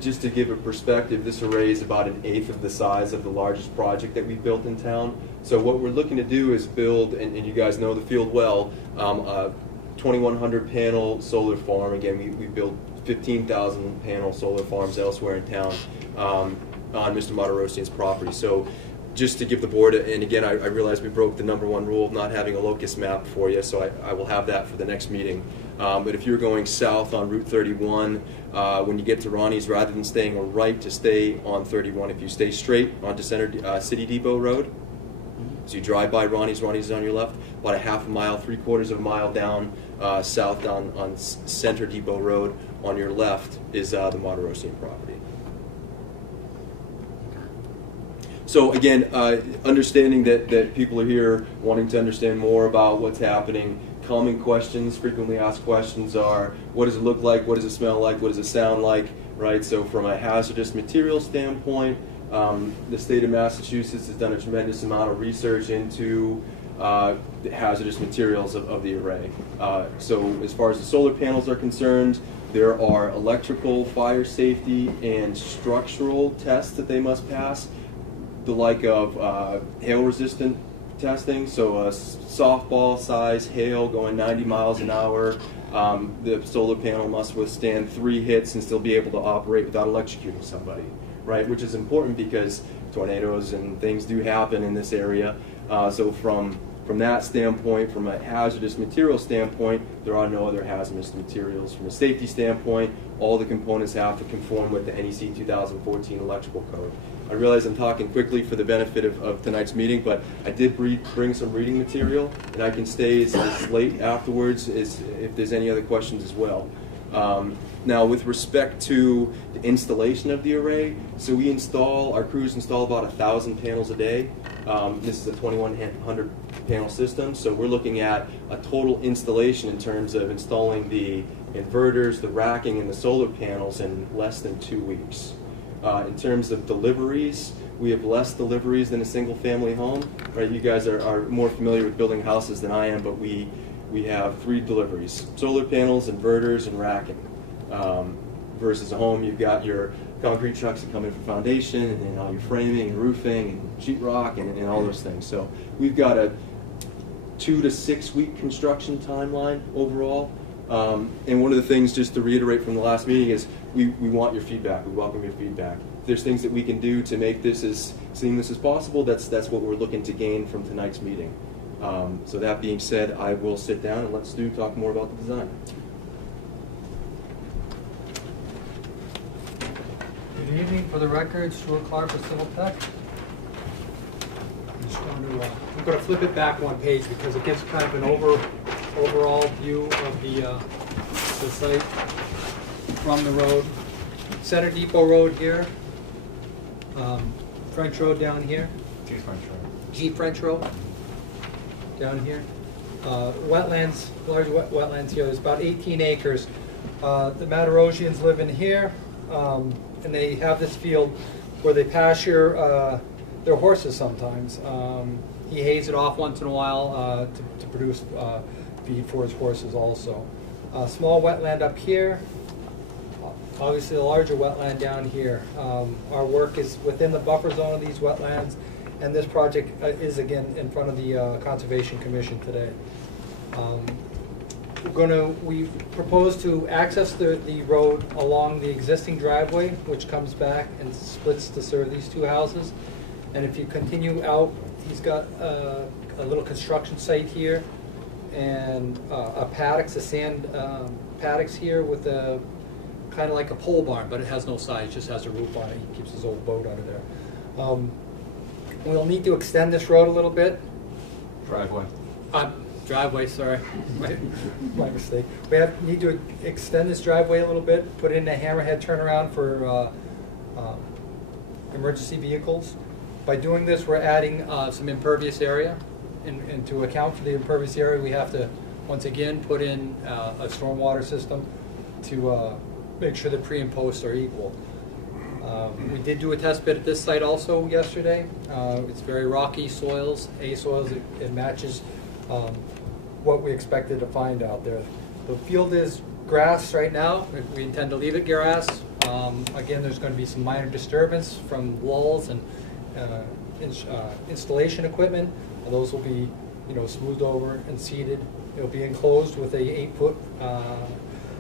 just to give a perspective, this array is about 1/8 of the size of the largest project that we've built in town. So what we're looking to do is build, and you guys know the field well, a 2,100 panel solar farm. Again, we built 15,000 panel solar farms elsewhere in town on Mr. Martirosian's property. So just to give the board, and again, I realize we broke the #1 rule of not having a locus map for you, so I will have that for the next meeting. But if you're going south on Route 31, when you get to Ronnie's, rather than staying a right to stay on 31, if you stay straight onto City Depot Road, so you drive by Ronnie's is on your left, about a half a mile, 3/4 of a mile down south on Center Depot Road, on your left is the Martirosian property. So again, understanding that people are here wanting to understand more about what's happening. Common questions, frequently asked questions are, what does it look like, what does it smell like, what does it sound like, right? So from a hazardous material standpoint, the state of Massachusetts has done a tremendous amount of research into the hazardous materials of the array. So as far as the solar panels are concerned, there are electrical, fire safety, and structural tests that they must pass, the like of hail-resistant testing, so a softball size hail going 90 miles an hour. The solar panel must withstand 3 hits and still be able to operate without electrocuting somebody, right? Which is important because tornadoes and things do happen in this area. So from that standpoint, from a hazardous material standpoint, there are no other hazardous materials. From a safety standpoint, all the components have to conform with the NEC 2014 electrical code. I realize I'm talking quickly for the benefit of tonight's meeting, but I did bring some reading material, and I can stay as late afterwards if there's any other questions as well. Now, with respect to the installation of the array, so our crews install about 1,000 panels a day. This is a 2,100 panel system, so we're looking at a total installation in terms of installing the inverters, the racking, and the solar panels in less than 2 weeks. In terms of deliveries, we have less deliveries than a single family home, right? You guys are more familiar with building houses than I am, but we have 3 deliveries: solar panels, inverters, and racking. Versus a home, you've got your concrete trucks that come in for foundation, and all your framing, and roofing, and sheetrock, and all those things. So we've got a 2 to 6 week construction timeline overall. And one of the things, just to reiterate from the last meeting, is we want your feedback. We welcome your feedback. If there's things that we can do to make this as seamless as possible, that's what we're looking to gain from tonight's meeting. So that being said, I will sit down and let Stu talk more about the design. Good evening. For the record, Stuart Clark with Civil Tech. I'm going to flip it back one page because it gives kind of an overall view of the site from the road. Center Depot Road here, French Road down here. French Road. G French Road. down here. Wetlands, large wetlands here, there's about 18 acres. The Matarosians live in here, and they have this field where they pasture their horses sometimes. He hays it off once in a while to produce feed for his horses also. Small wetland up here, obviously a larger wetland down here. Our work is within the buffer zone of these wetlands, and this project is again in front of the Conservation Commission today. We propose to access the road along the existing driveway, which comes back and splits to serve these two houses. And if you continue out, he's got a little construction site here and a paddocks, a sand paddocks here with a kind of like a pole barn, but it has no sides, just has a roof on it. He keeps his old boat under there. We'll need to extend this road a little bit. Driveway. Driveway, sorry, my mistake. We need to extend this driveway a little bit, put in a hammerhead turnaround for emergency vehicles. By doing this, we're adding some impervious area, and to account for the impervious area, we have to, once again, put in a stormwater system to make sure the pre and post are equal. We did do a test bit at this site also yesterday. It's very rocky soils, soils, it matches what we expected to find out there. The field is grass right now. We intend to leave it grass. Again, there's going to be some minor disturbance from lulls and installation equipment. Those will be, smoothed over and seeded. It'll be enclosed with a 8-foot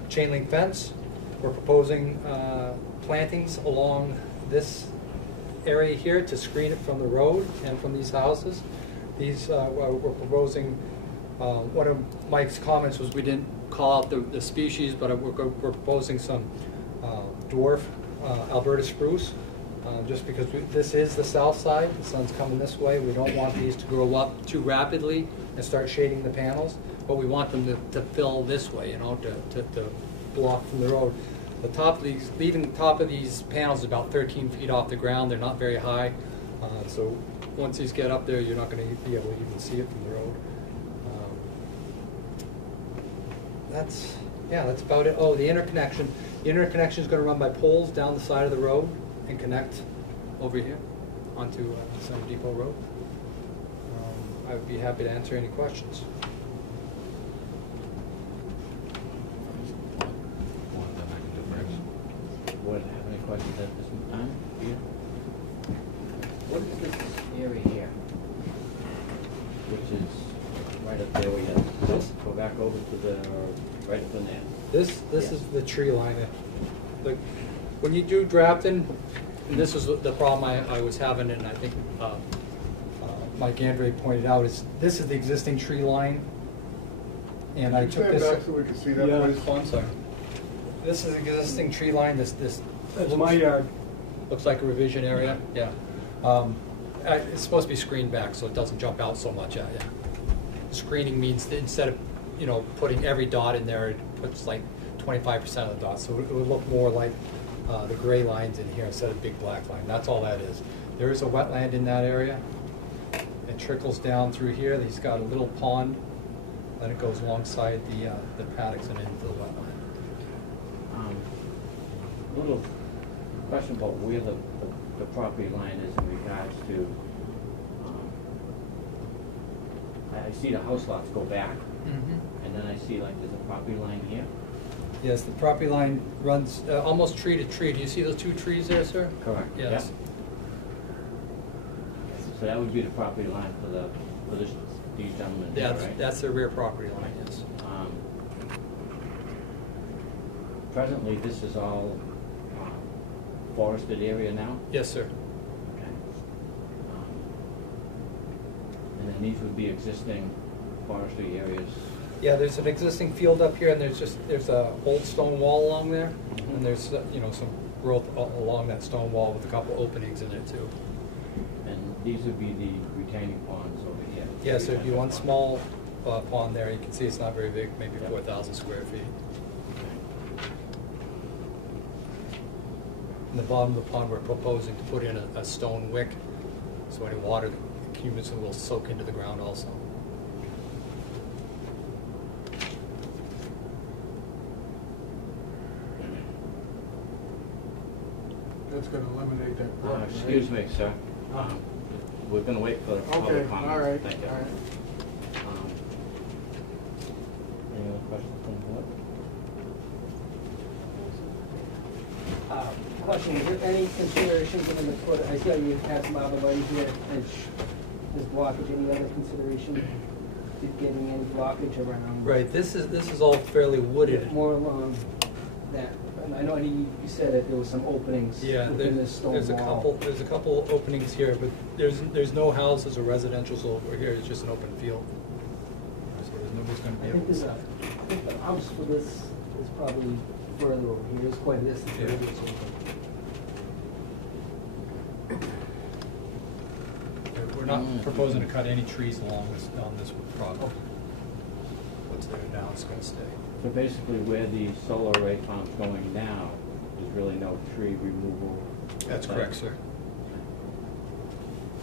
chain link fence. We're proposing plantings along this area here to screen it from the road and from these houses. We're proposing, one of Mike's comments was we didn't call out the species, but we're proposing some dwarf Alberta spruce, just because this is the south side, the sun's coming this way. We don't want these to grow up too rapidly and start shading the panels, but we want them to fill this way, to block from the road. The top of these, leaving the top of these panels is about 13 feet off the ground. They're not very high, so once these get up there, you're not going to be able to even see it from the road. That's about it. Oh, the interconnection. The interconnection is going to run by poles down the side of the road and connect over here onto Center Depot Road. I would be happy to answer any questions. Board have any questions at this time? Yeah. What is this area here? Which is right up there, we have this, go back over to the, right up in there. This is the tree line. When you do drafting, and this is the problem I was having, and I think Mike Andre pointed out, is this is the existing tree line. And I took this. Stand back so we can see that, Yeah. please. 1 second. This is existing tree line, this. That's my yard. Looks like a revision area, yeah. It's supposed to be screened back so it doesn't jump out so much at you. Screening means that instead of, putting every dot in there, it puts like 25% of the dots. So it would look more like the gray lines in here instead of big black line. That's all that is. There is a wetland in that area. It trickles down through here. He's got a little pond, then it goes alongside the paddocks and into the wetland. Little question about where the property line is in regards to, I see the house lots go back, and then I see like there's a property line here. Yes, the property line runs almost tree to tree. Do you see those two trees there, sir? Correct. Yes. Yeah. So that would be the property line for these gentlemen here, right? That's the rear property line, yes. Presently, this is all forested area now? Yes, sir. Okay. And then these would be existing forestry areas? Yeah, there's an existing field up here, and there's a old stone wall along there, and there's some growth along that stone wall with a couple openings in it too. And these would be the retaining ponds over here? Yes, there'd be one small pond there. You can see it's not very big, maybe 4,000 square feet. In the bottom of the pond, we're proposing to put in a stone wick, so any water that accumulates will soak into the ground also. that's gonna eliminate that brook, right? Excuse me, sir. We're gonna wait for the Okay, public comment. all right, Thank you. all right. Any other questions from the board? Question, is there any considerations in the put, I see you have some arborvitae here, this blockage, any other consideration to getting any blockage around? Right, this is all fairly wooded. More along that, and I know you said that there was some openings Yeah, within this stone there's a wall. couple openings here, but there's no houses or residentials over here, it's just an open field. So nobody's gonna be I able think to. this, I think the house for this is probably further over here, it's quite a distance. Yeah. We're not proposing to cut any trees along this project. What's there now is gonna stay. So basically, where the solar array farm's going now, there's really no tree removal. That's correct, sir.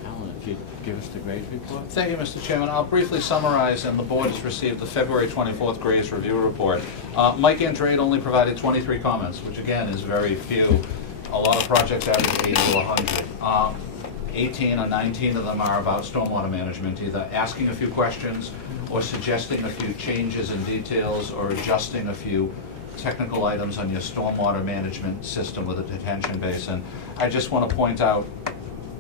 Alan, if you'd give us the grade report? Thank you, Mr. Chairman. I'll briefly summarize, and the board has received the February 24th Graves Review Report. Mike Andrade only provided 23 comments, which again is very few. A lot of projects average 80 to 100. 18 or 19 of them are about stormwater management, either asking a few questions or suggesting a few changes in details or adjusting a few technical items on your stormwater management system with a detention basin. I just want to point out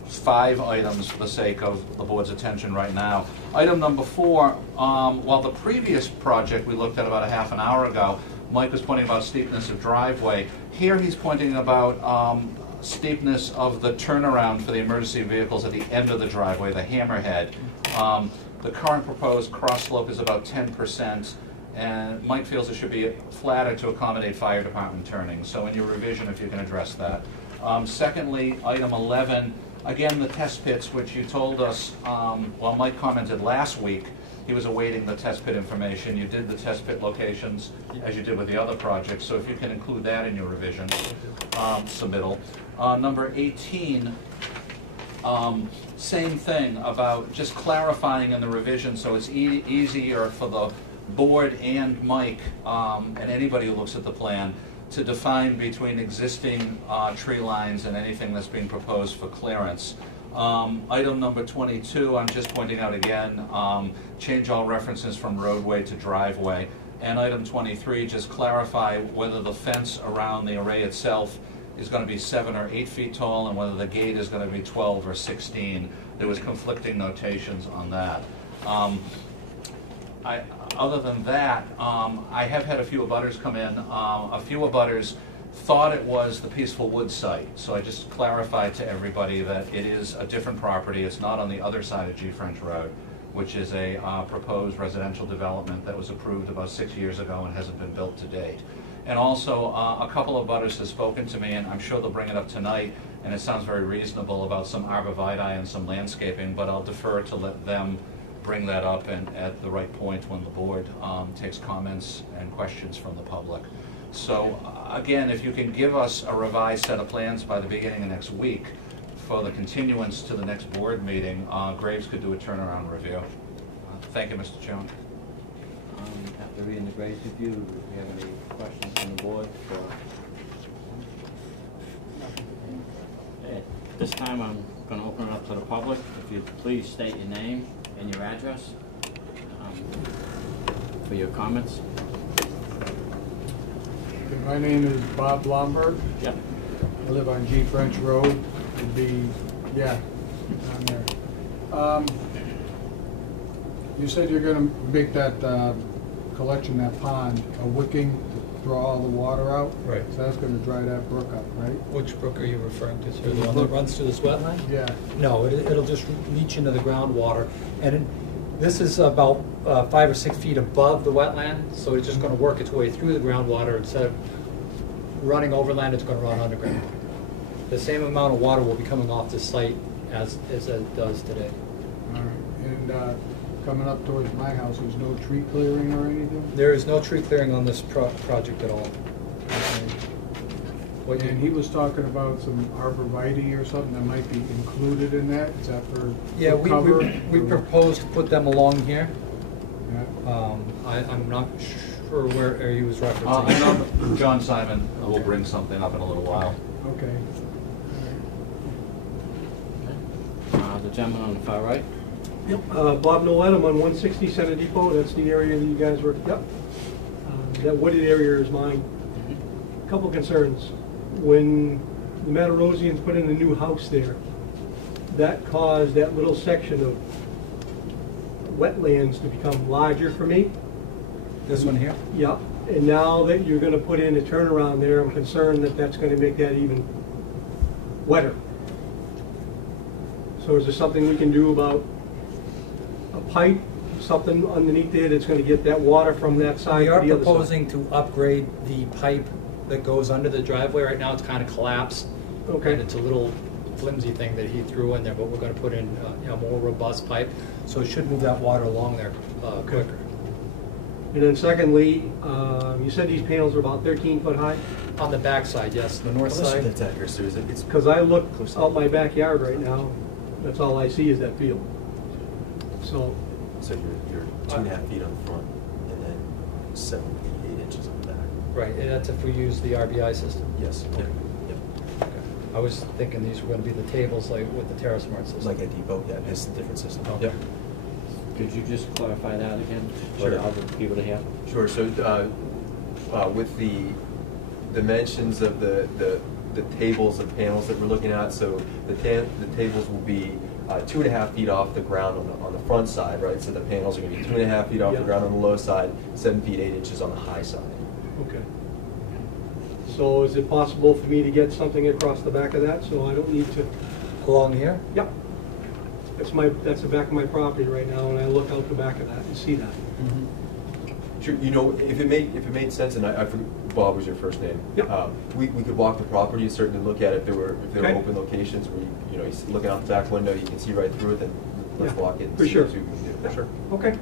5 items for the sake of the board's attention right now. Item number 4, while the previous project we looked at about a half an hour ago, Mike was pointing about steepness of driveway. Here he's pointing about steepness of the turnaround for the emergency vehicles at the end of the driveway, the hammerhead. The current proposed cross slope is about 10%, and Mike feels it should be flatter to accommodate fire department turning. So in your revision, if you can address that. Secondly, item 11, again, the test pits, which you told us, well, Mike commented last week, he was awaiting the test pit information. You did the test pit locations as you did with the other projects, so if you can include that in your revision, submittal. Number 18, same thing about just clarifying in the revision so it's easier for the board and Mike and anybody who looks at the plan to define between existing tree lines and anything that's being proposed for clearance. Item number 22, I'm just pointing out again, change all references from roadway to driveway. And item 23, just clarify whether the fence around the array itself is going to be 7 or 8 feet tall and whether the gate is going to be 12 or 16. There was conflicting notations on that. Other than that, I have had a few abutters come in. A few abutters thought it was the Peaceful Woods site, so I just clarified to everybody that it is a different property. It's not on the other side of G French Road, which is a proposed residential development that was approved about 6 years ago and hasn't been built to date. And also, a couple of abutters have spoken to me, and I'm sure they'll bring it up tonight, and it sounds very reasonable about some arborvitae and some landscaping, but I'll defer to let them bring that up and at the right point when the board takes comments and questions from the public. So again, if you can give us a revised set of plans by the beginning of next week for the continuance to the next board meeting, Graves could do a turnaround review. Thank you, Mr. Chairman. After reading the grades review, do you have any questions from the board? Okay, this time I'm going to open it up to the public. If you'd please state your name and your address for your comments. Okay, my name is Bob Blomberg. Yep. I live on G French Road. It'd be, yeah, down there. You said you're gonna make that collection, that pond, a wicking to draw all the water out? Right. So that's gonna dry that brook up, right? Which brook are you referring to, sir? The one that runs through this wetland? Yeah. No, it'll just leach into the groundwater. And this is about 5 or 6 feet above the wetland, so it's just gonna work its way through the groundwater. Instead of running overland, it's gonna run underground. The same amount of water will be coming off the site as it does today. All right. And coming up towards my house, there's no tree clearing or anything? There is no tree clearing on this project at all. What And he was talking about some arborvitae or something that might be included in that. Is that for Yeah, cover? we proposed to put them along here. Yeah. I'm not sure where he was I referencing. know John Simon will bring something up in a little while. Okay. the gentleman on the far right. Yep, Bob Nolet, I'm on 160 Center Depot, that's the area that you guys were, yep. That wooded area is mine. Couple concerns. When the Matarosians put in a new house there, that caused that little section of wetlands to become larger for me. This one here? Yep, and now that you're gonna put in a turnaround there, I'm concerned that that's gonna make that even wetter. So is there something we can do about a pipe, something underneath there that's gonna get that water from that side We to are the other side? proposing to upgrade the pipe that goes under the driveway. Right now, it's kind of collapsed. Okay. And it's a little flimsy thing that he threw in there, but we're gonna put in, more robust pipe, so it should move that water along there, quicker. And then secondly, you said these panels are about 13 foot high? On the back side, yes, the north Unless side. that's accurate, so it's Because I look out my backyard right now, that's all I see is that field. So, so you're 2.5 feet on the front, and then 7, 8 inches on the back. Right, and that's if we use the RBI system. Yes. Okay. Yep. I was thinking these were gonna be the tables like with the TerraSmart system. Like a depot, yeah, it's a different system. Okay. Yep. Could you just clarify that again for Sure. the other people to hear? Sure, so with the dimensions of the tables of panels that we're looking at, so the tables will be 2.5 feet off the ground on the front side, right? So the panels are gonna be 2.5 feet off the Yeah. ground on the low side, 7 feet 8 inches on the high side. okay. So is it possible for me to get something across the back of that, so I don't need to? Along here? Yep. That's the back of my property right now, and I look out the back of that and see that. Sure, if it made sense, and I forget, Bob was your first name. Yep. We could walk the property and certainly look at it if there were Okay. open locations where you're looking out the back window, you can see right through it, then let's Yeah, walk it and for see sure. what we can do. Yeah, sure. Okay.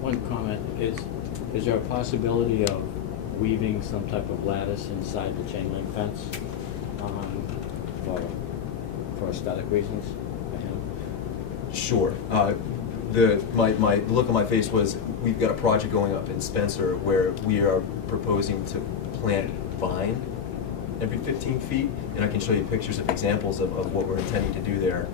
One comment is there a possibility of weaving some type of lattice inside the chain link fence for aesthetic reasons? Sure. My look on my face was, we've got a project going up in Spencer where we are proposing to plant vine every 15 feet, and I can show you pictures of examples of what we're intending to do there.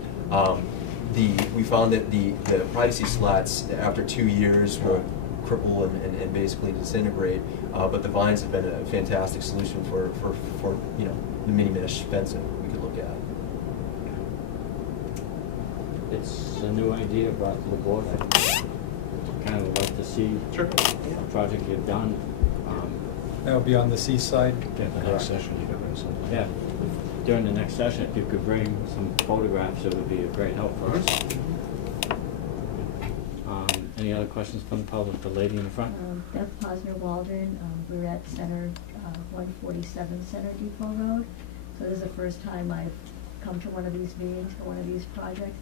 We found that the privacy slats, after 2 years, will cripple and basically disintegrate, but the vines have been a fantastic solution for the mini mesh fence that we could look at. It's a new idea brought to the board. I kind of would like to see Sure. the project get done. That would be on the seaside. Yeah, during the next session, if you could bring some photographs, it would be a great help for us. Any other questions from the public? The lady in the front? Beth Posner Waldron, we're at Center, 147 Center Depot Road. So this is the first time I've come to one of these meetings for one of these projects.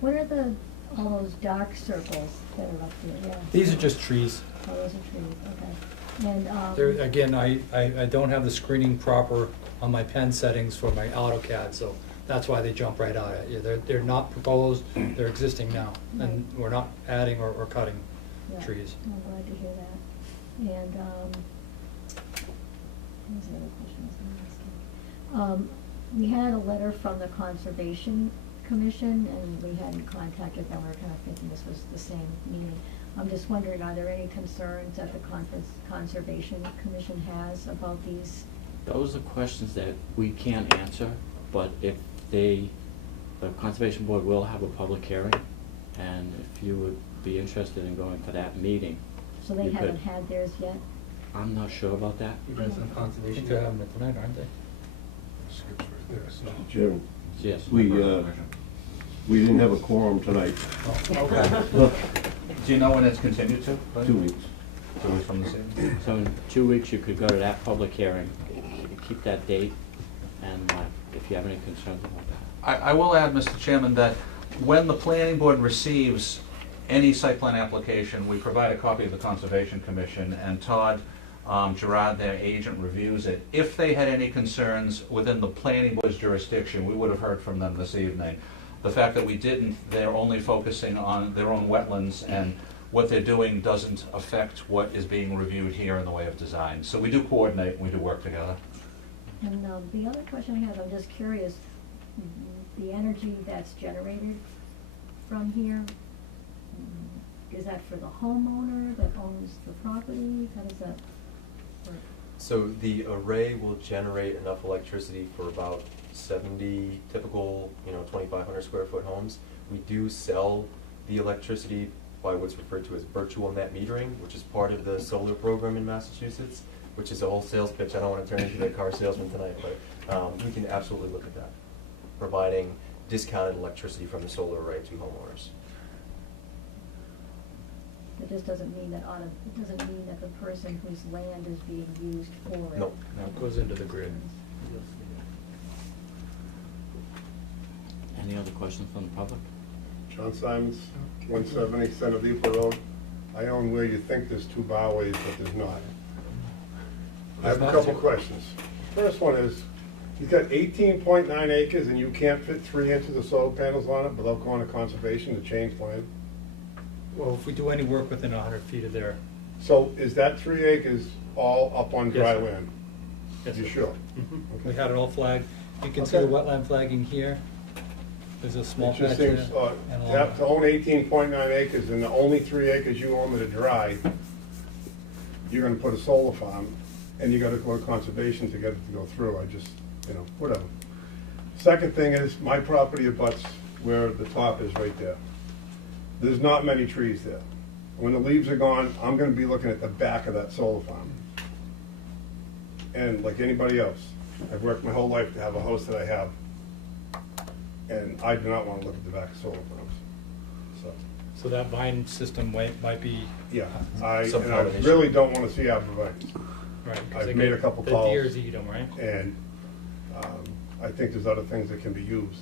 What are all those dark circles that are up there? Yeah. These are just trees. Oh, those are trees, okay. And, There, again, I don't have the screening proper on my pen settings for my AutoCAD, so that's why they jump right out at you. They're not proposed, they're existing now, and we're not adding or cutting yeah, trees. I'm glad to hear that. And, what was the other question I was gonna ask you? We had a letter from the Conservation Commission, and we hadn't contacted them. We were kind of thinking this was the same meeting. I'm just wondering, are there any concerns that the Conservation Commission has about these? Those are questions that we can't answer, but if the Conservation Board will have a public hearing, and if you would be interested in going to that meeting. So they you haven't could. had theirs yet? I'm not sure about that. I think they're having it tonight, aren't they? Skips right there, so. Mr. Chairman, Yes. we didn't have a quorum tonight, Do you know when it's continued to? 2 weeks. 2 weeks from this evening? So in 2 weeks, you could go to that public hearing, keep that date, and if you have any concerns about that. I will add, Mr. Chairman, that when the planning board receives any site plan application, we provide a copy of the Conservation Commission, and Todd Gerard, their agent, reviews it. If they had any concerns within the planning board's jurisdiction, we would have heard from them this evening. The fact that we didn't, they're only focusing on their own wetlands, and what they're doing doesn't affect what is being reviewed here in the way of design. So we do coordinate, we do work together. And the other question I have, I'm just curious, the energy that's generated from here, is that for the homeowner that owns the property? How does that work? So the array will generate enough electricity for about 70 typical, 2,500 square foot homes. We do sell the electricity by what's referred to as virtual net metering, which is part of the solar program in Massachusetts, which is a whole sales pitch. I don't want to turn into the car salesman tonight, but we can absolutely look at that, providing discounted electricity from the solar array to homeowners. It just doesn't mean that it doesn't mean that the person whose land is being used for it. No. It goes into the grid. Any other questions from the public? John Simons, 170 Center Depot Road. I own where you think there's two barways, but there's not. I have a couple questions. First one is, you've got 18.9 acres and you can't fit 3 inches of solar panels on it without going to conservation to change land? Well, if we do any work within 100 feet of there. So is that 3 acres all up on dry Yes, sir. land? Yes, You sir. sure? We had it all flagged. You can see the Okay. wetland flagging here. There's a small It just patch there. seems, and to along have to own 18.9 acres and the only 3 acres you own that are dry, you're gonna put a solar farm, and you gotta go to conservation to get it to go through. I just, whatever. Second thing is, my property abuts where the top is right there. There's not many trees there. When the leaves are gone, I'm gonna be looking at the back of that solar farm. And like anybody else, I've worked my whole life to have a house that I have. And I do not wanna look at the back of solar farms. So that vine system might be, Yeah, and Some I combination. really don't wanna see arborvitae's. right. 'cause I've they made get- a couple the calls. deers eat them, right? And I think there's other things that can be used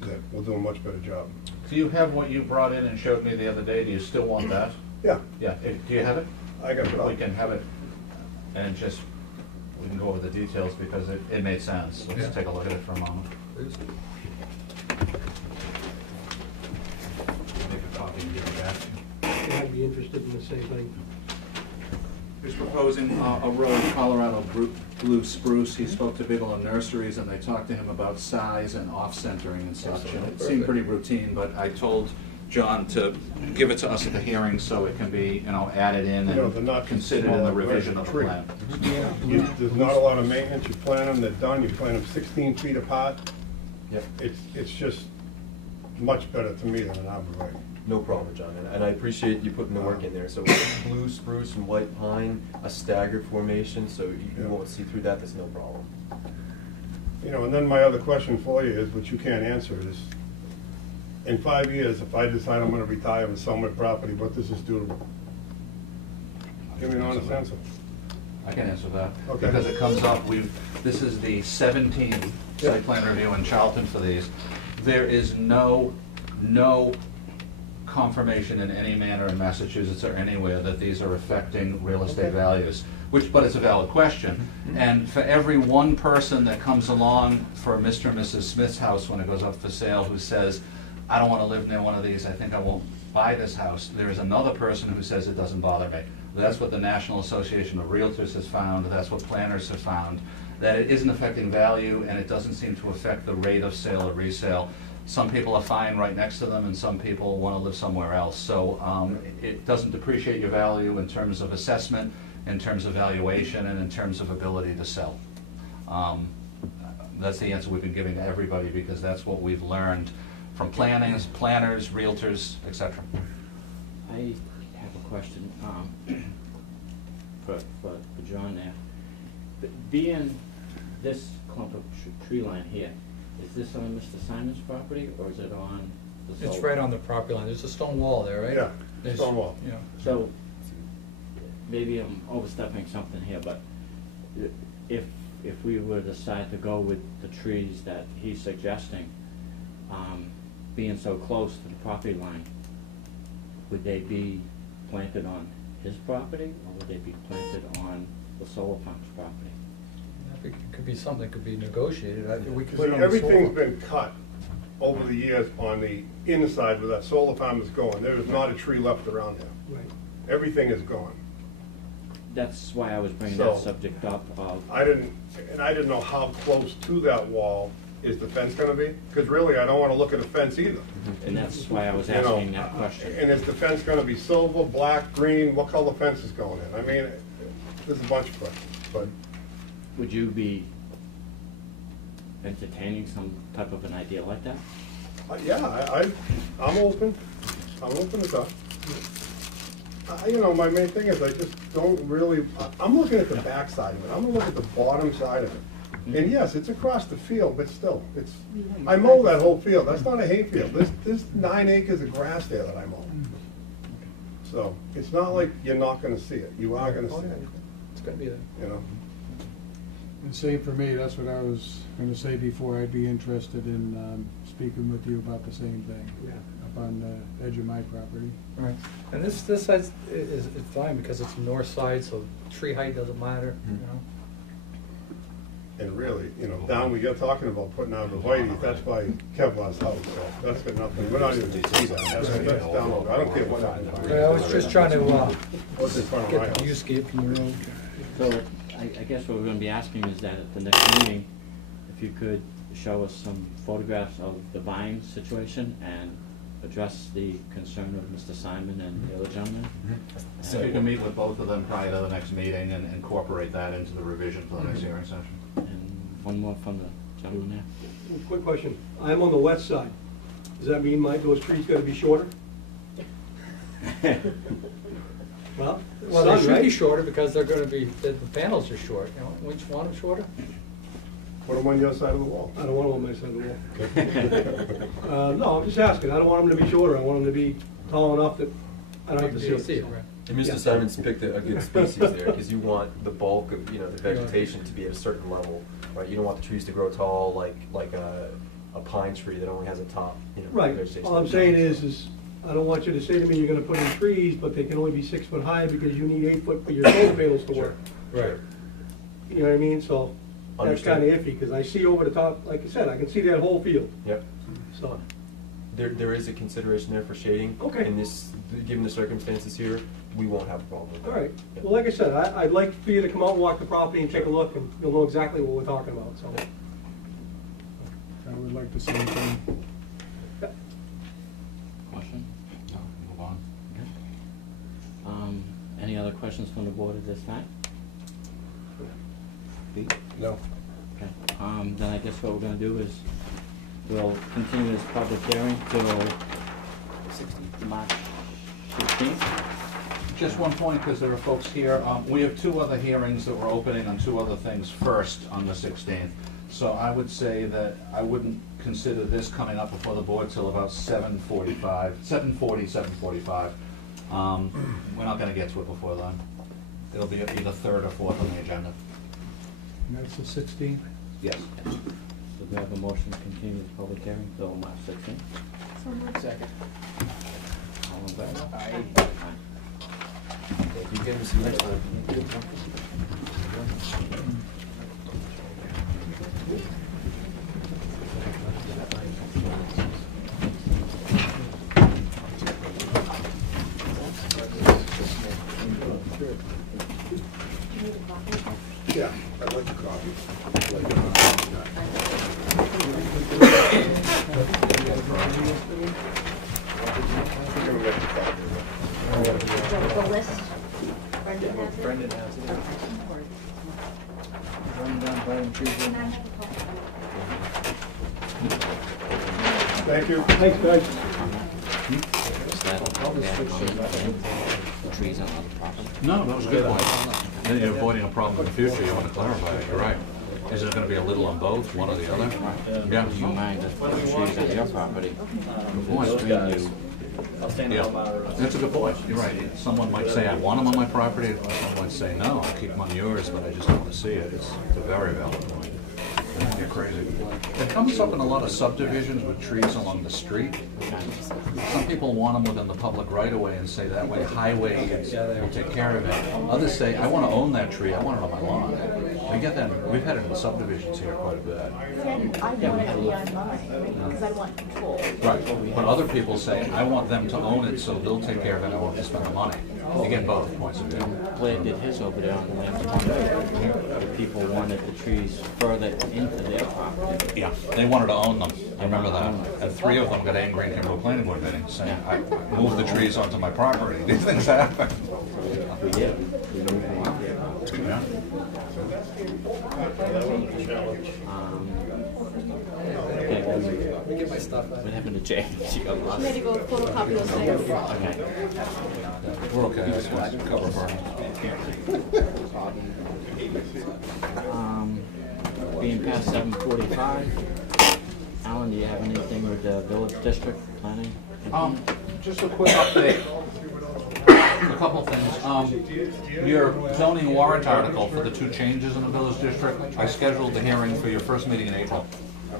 that will do a much better job. Do you have what you brought in and showed me the other day? Do you still want that? Yeah, Yeah, do you have it? I got it all. We can have it and we can go over the details because it made sense. Yeah. Let's take a look at it for a moment. Make a copy and give it back. They might be interested in the same thing. He's proposing a road, Colorado blue spruce. He spoke to Bigelow Nurseries and they talked to him about size and off-centering and such. And it seemed pretty routine, but I told John to give it to us at the hearing so it can be, added in They're and not considered in the small, revision of like the tree. plan. There's not a lot of maintenance, you plant them, they're done, you plant them 16 feet apart. Yep. It's just much better to me than an arborvitae. No problem, John, and I appreciate you putting the work in there. So blue spruce and white pine, a staggered formation, so you Yeah. won't see through that, that's no problem. And then my other question for you is, which you can't answer, is in 5 years, if I decide I'm gonna retire and sell my property, what does this do to me? Give me an honest answer. I can answer that. Okay. Because it comes up, this is the 17th site plan review in Charlton for these. There is no confirmation in any manner in Massachusetts or anywhere that these are affecting real estate Okay. values, but it's a valid question. And for every one person that comes along for Mr. and Mrs. Smith's house when it goes up for sale who says, I don't want to live near one of these, I think I won't buy this house, there is another person who says it doesn't bother me. That's what the National Association of Realtors has found, that's what planners have found, that it isn't affecting value and it doesn't seem to affect the rate of sale or resale. Some people are fine right next to them and some people want to live somewhere else. So it doesn't depreciate your value in terms of assessment, in terms of valuation, and in terms of ability to sell. That's the answer we've been giving to everybody because that's what we've learned from planners, realtors, etc. I have a question for John there. Being this clump of tree line here, is this on Mr. Simon's property or is it on the It's solar? right on the property line. There's a stone wall there, right? Yeah, There's- stone wall. Yeah. So, maybe I'm overstepping something here, but if we were to decide to go with the trees that he's suggesting, being so close to the property line, would they be planted on his property or would they be planted on the solar pump's property? It could be something that could be negotiated. We could See, put it on the everything's solar. been cut over the years on the inside where that solar farm is going. There is not a tree left around there. Right. Everything is gone. That's why I was bringing So- that subject up of, I didn't know how close to that wall is the fence gonna be? Because really, I don't wanna look at a fence either. And that's why I was You know, asking that question. And is the fence gonna be silver, black, green, what color fence is going in? I mean, there's a bunch of questions, but Would you be entertaining some type of an idea like that? yeah, I'm open to talk. You know, my main thing is I just don't really, I'm looking at the back side of it, I'm gonna look at the bottom side of it. And yes, it's across the field, but still, it's, I mow that whole field, that's not a hay field, there's 9 acres of grass there that I mow. So, it's not like you're not gonna see it, you are gonna see it, It's gonna be there. you know? And same for me, that's what I was gonna say before, I'd be interested in, speaking with you about the same thing. Yeah. Up on the edge of my property. Right, and this side is fine because it's north side, so tree height doesn't matter, you know? And really, you know, down, we got talking about putting out the whitey, that's by Kevlar's house, so that's got nothing, we're not even gonna see that, that's down, I don't care what happens. I was just trying to, What's in front of my get the house? viewscape from the road. So I guess what we're gonna be asking is that at the next meeting, if you could show us some photographs of the vine situation and address the concern of Mr. Simon and the other gentleman. So you can meet with both of them prior to the next meeting and incorporate that into the revision for the next hearing session. And one more from the gentleman Quick question, I'm on the west side, does that mean those trees gotta be shorter? there. Well, Well, they should be right? shorter because they're gonna be, the panels are short, you know, wouldn't you want them shorter? Put them on your side of the wall. I don't want them on my side of the wall. No, I'm just asking, I don't want them to be shorter, I want them to be tall enough that I don't have to see it. right? And Mr. Simon's picked a good species there, because you want the bulk of, the vegetation to be at a certain level, right? You don't want the trees to grow tall like a pine tree that only has a top, Right, vegetation. all I'm saying is I don't want you to say to me you're gonna put in trees, but they can only be 6 foot high because you need 8 foot for your solar panels to work. Right. You know what I mean, so that's Understood. kinda iffy, because I see over the top, like I said, I can see that whole field, Yep. so. There is a consideration there for shading. Okay. In this, given the circumstances here, we won't have a problem with that. All right, Yep. well, like I said, I'd like for you to come out and walk the property and take a look, and you'll know exactly what we're talking about, so. I would like the same thing. Question? No, move on. Any other questions from the board at this time? Pete? No. Okay, then I guess what we're gonna do is, we'll continue this public hearing till March 16th. Just one point, because there are folks here, we have 2 other hearings that we're opening on 2 other things first on the 16th. So I would say that I wouldn't consider this coming up before the board till about 7:45. We're not gonna get to it before then. It'll be either 3rd or 4th on the agenda. And that's the 16th. Yes. So do we have a motion to continue this public hearing till March 16th? Second. All in favor? Aye. You get some next time. Yeah, I'd like a copy. I'm gonna make a copy of it. The list, Brendan has it? Brendan has it. Thank you. Thanks, guys. Is that the trees on the property? No, that was a good point. Then you're avoiding a problem in the future, you want to clarify it, you're right. Is it gonna be a little on both, one or the other? Yeah. Do you mind if the trees on your property point. between you? Yeah, that's a good point, you're right. Someone might say, I want them on my property, or someone might say, no, I'll keep them on yours, but I just don't want to see it. It's a very valid point. You're crazy. It comes up in a lot of subdivisions with trees along the street. Some people want them within the public right-of-way and say that way highway will take care of it. Others say, I want to own that tree, I want it on my lawn. We get that, we've had it in subdivisions here quite a bit. I want it to be on mine, because I want control. Right, but other people say, I want them to own it, so they'll take care of it, I won't have to spend the money. You get both points of view. Blair did his over there on the last one. The people wanted the trees further into their property. Yeah, they wanted to own them. I remember that. And 3 of them got angry and came to a planning board meeting saying, I moved the trees onto my property. These things happen. We did. We moved them out there. Yeah. Okay, what happened to Jane? She got lost. Maybe go photocopy those things. Okay. We're okay. This was cover for Being past 7:45, Alan, do you have anything with the village district planning? Just a quick update. A couple things. Your zoning warrant article for the 2 changes in the village district, I scheduled the hearing for your first meeting in April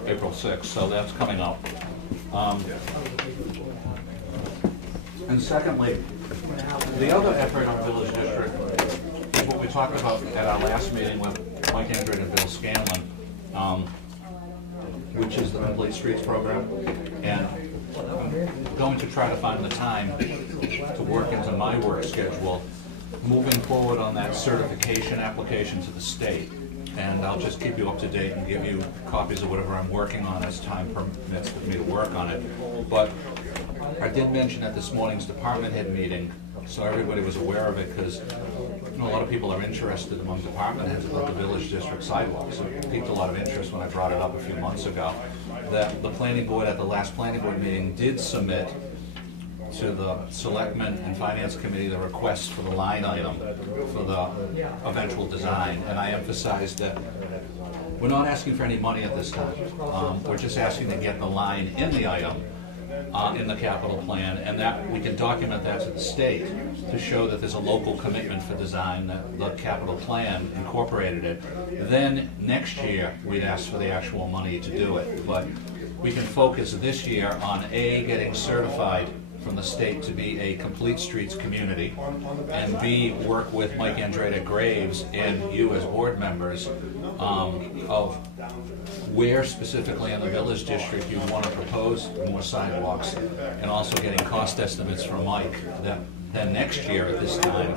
6th, so that's coming up. And secondly, the other effort on the village district is what we talked about at our last meeting with Mike Andrade and Bill Scanlon, which is the Complete Streets program. And I'm going to try to find the time to work into my work schedule, moving forward on that certification application to the state. And I'll just keep you up to date and give you copies of whatever I'm working on as time permits for me to work on it. But I did mention at this morning's department head meeting, so everybody was aware of it, because a lot of people are interested among department heads about the village district sidewalks. It piqued a lot of interest when I brought it up a few months ago. That the planning board at the last planning board meeting did submit to the selectmen and finance committee the request for the line item for the eventual design. And I emphasized that we're not asking for any money at this time. We're just asking to get the line in the item in the capital plan, and that we can document that to the state to show that there's a local commitment for design, that the capital plan incorporated it. Then next year, we'd ask for the actual money to do it. But we can focus this year on A, getting certified from the state to be a complete streets community, and B, work with Mike Andrade at Graves and you as board members of where specifically in the village district you want to propose more sidewalks, and also getting cost estimates from Mike, that then next year at this time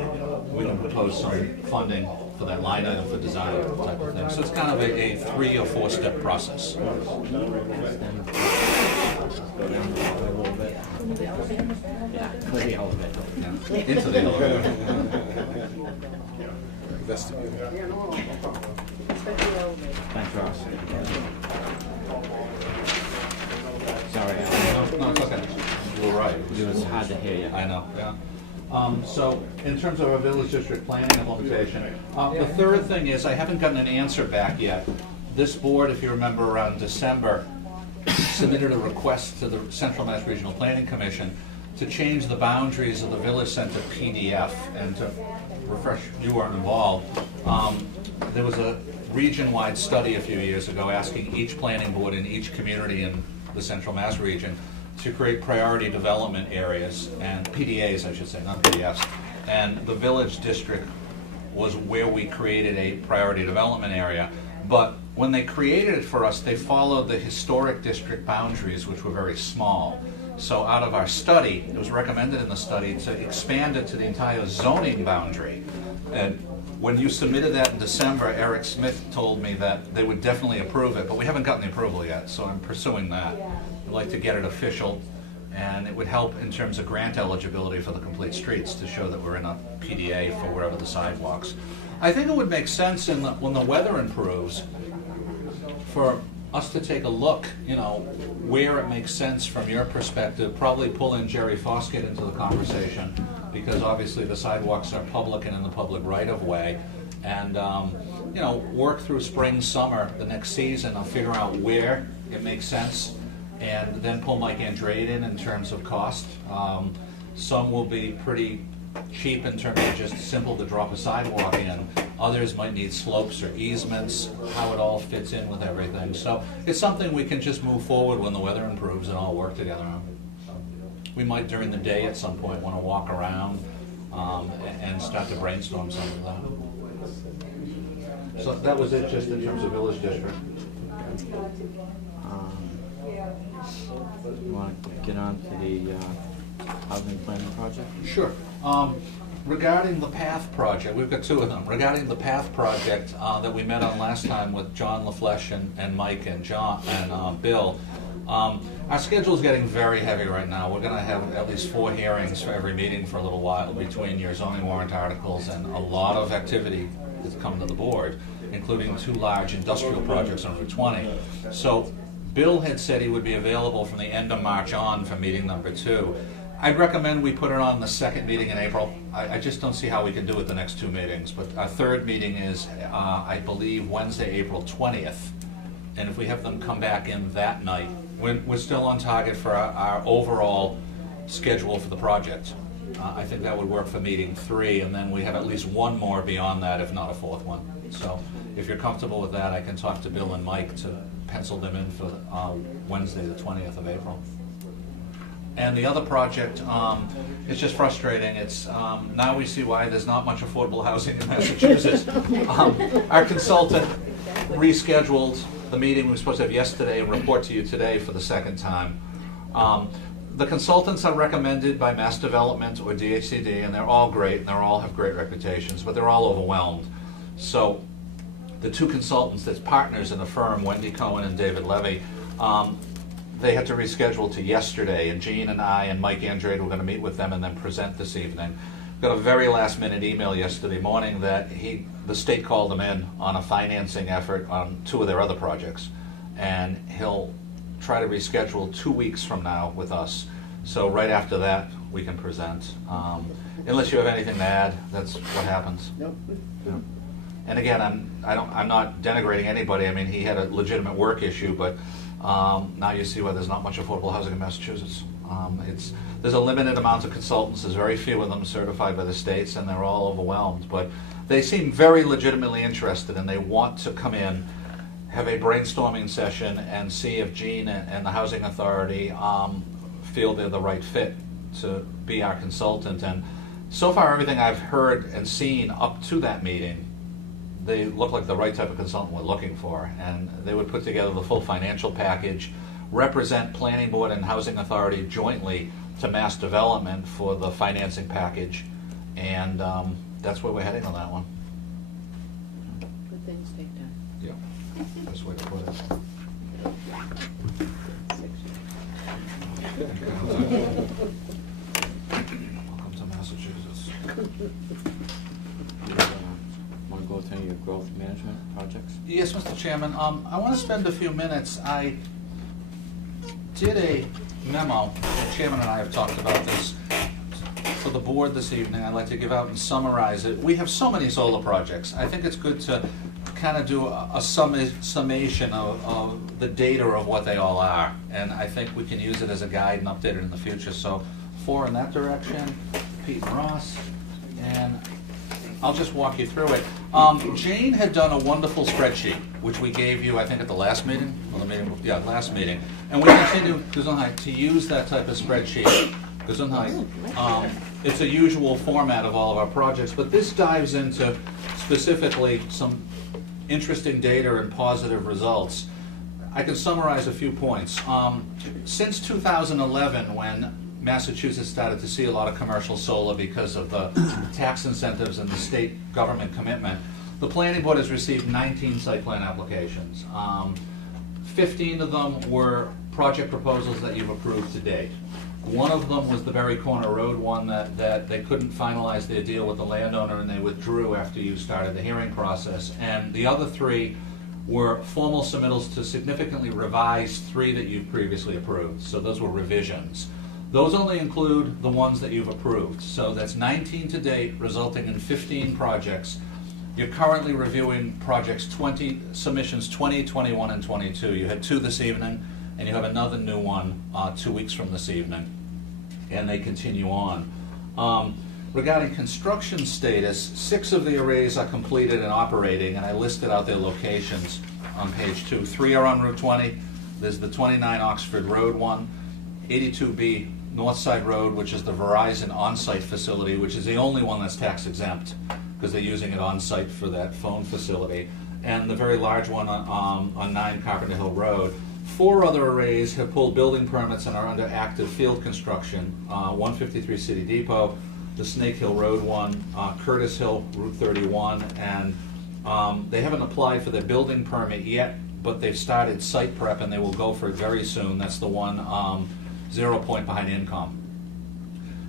we can propose some funding for that line item for design type of thing. So it's kind of a 3 or 4 step process. Go down a little bit. Yeah, clear the elevator. Yeah, into the elevator. Thanks, Ross. Sorry, Alan. No, it's okay. You were right. It was hard to hear you. I know, yeah. So in terms of our village district planning implementation, the third thing is I haven't gotten an answer back yet. This board, if you remember, around December, submitted a request to the Central Mass Regional Planning Commission to change the boundaries of the Village Center PDF. And to refresh, you weren't involved, there was a region-wide study a few years ago asking each planning board in each community in the Central Mass region to create priority development areas, and PDAs, I should say, not PDFs. And the village district was where we created a priority development area. But when they created it for us, they followed the historic district boundaries, which were very small. So out of our study, it was recommended in the study to expand it to the entire zoning boundary. And when you submitted that in December, Eric Smith told me that they would definitely approve it, but we haven't gotten the approval yet, so I'm pursuing that. I'd like to get it official, and it would help in terms of grant eligibility for the complete streets to show that we're in a PDA for wherever the sidewalks. I think it would make sense when the weather improves for us to take a look, where it makes sense from your perspective, probably pull in Jerry Foskett into the conversation, because obviously the sidewalks are public and in the public right-of-way, and work through spring, summer, the next season, I'll figure out where it makes sense, and then pull Mike Andrade in terms of cost. Some will be pretty cheap in terms of just simple to drop a sidewalk in. Others might need slopes or easements, how it all fits in with everything. So it's something we can just move forward when the weather improves and all work together on. We might during the day at some point want to walk around and start to brainstorm some of that. So that was it just in terms of village district. You want to get on to the housing planning project? Sure. Regarding the PATH project, we've got two of them. Regarding the PATH project that we met on last time with John LaFleche and Mike and John and Bill, our schedule's getting very heavy right now. We're going to have at least 4 hearings for every meeting for a little while between your zoning warrant articles and a lot of activity that's come to the board, including 2 large industrial projects on Route 20. So Bill had said he would be available from the end of March on for meeting number 2. I'd recommend we put it on the second meeting in April. I just don't see how we can do it the next 2 meetings, but our third meeting is, I believe, Wednesday, April 20th. And if we have them come back in that night, we're still on target for our overall schedule for the project. I think that would work for meeting 3, and then we have at least 1 more beyond that, if not a 4th one. So if you're comfortable with that, I can talk to Bill and Mike to pencil them in for Wednesday, the 20th of April. And the other project, it's just frustrating. It's now we see why there's not much affordable housing in Massachusetts. Our consultant rescheduled the meeting we were supposed to have yesterday and report to you today for the second time. The consultants are recommended by Mass Development or DHCD, and they're all great, and they all have great reputations, but they're all overwhelmed. So the 2 consultants that's partners in the firm, Wendy Cohen and David Levy, they had to reschedule to yesterday, and Gene and I and Mike Andrade were going to meet with them and then present this evening. Got a very last-minute email yesterday morning that the state called him in on a financing effort on 2 of their other projects, and he'll try to reschedule 2 weeks from now with us. So right after that, we can present. Unless you have anything to add, that's what happens. Nope. Yeah. And again, I'm not denigrating anybody. I mean, he had a legitimate work issue, but now you see why there's not much affordable housing in Massachusetts. There's a limited amount of consultants. There's very few of them certified by the states, and they're all overwhelmed. But they seem very legitimately interested, and they want to come in, have a brainstorming session, and see if Gene and the Housing Authority feel they're the right fit to be our consultant. And so far, everything I've heard and seen up to that meeting, they look like the right type of consultant we're looking for, and they would put together the full financial package, represent Planning Board and Housing Authority jointly to Mass Development for the financing package, and that's where we're heading on that one. Good things take time. Yeah, best way to put it. Welcome to Massachusetts. Want to go to any of your growth management projects? Yes, Mr. Chairman. I want to spend a few minutes. I did a memo, the chairman and I have talked about this, for the board this evening. I'd like to give out and summarize it. We have so many solar projects. I think it's good to kind of do a summation of the data of what they all are. And I think we can use it as a guide and update it in the future. So 4 in that direction, Pete and Ross, and I'll just walk you through it. Jane had done a wonderful spreadsheet, which we gave you, I think, at the last meeting, last meeting. And we continue, Gesundheit, to use that type of spreadsheet. Gesundheit. It's a usual format of all of our projects, but this dives into specifically some interesting data and positive results. I can summarize a few points. Since 2011, when Massachusetts started to see a lot of commercial solar because of the tax incentives and the state government commitment, the planning board has received 19 site plan applications. 15 of them were project proposals that you've approved to date. One of them was the Berry Corner Road one that they couldn't finalize their deal with the landowner and they withdrew after you started the hearing process. And the other 3 were formal submittals to significantly revise 3 that you've previously approved. So those were revisions. Those only include the ones that you've approved. So that's 19 to date, resulting in 15 projects. You're currently reviewing projects submissions 20, 21, and 22. You had 2 this evening, and you have another new one 2 weeks from this evening, and they continue on. Regarding construction status, 6 of the arrays are completed and operating, and I listed out their locations on page 2. 3 are on Route 20. There's the 29 Oxford Road one, 82B Northside Road, which is the Verizon on-site facility, which is the only one that's tax exempt because they're using it on-site for that phone facility, and the very large one on 9 Carpenter Hill Road. 4 other arrays have pulled building permits and are under active field construction. 153 City Depot, the Snake Hill Road one, Curtis Hill, Route 31, and they haven't applied for their building permit yet, but they've started site prep and they will go for it very soon. That's the one 0 Point behind Incom.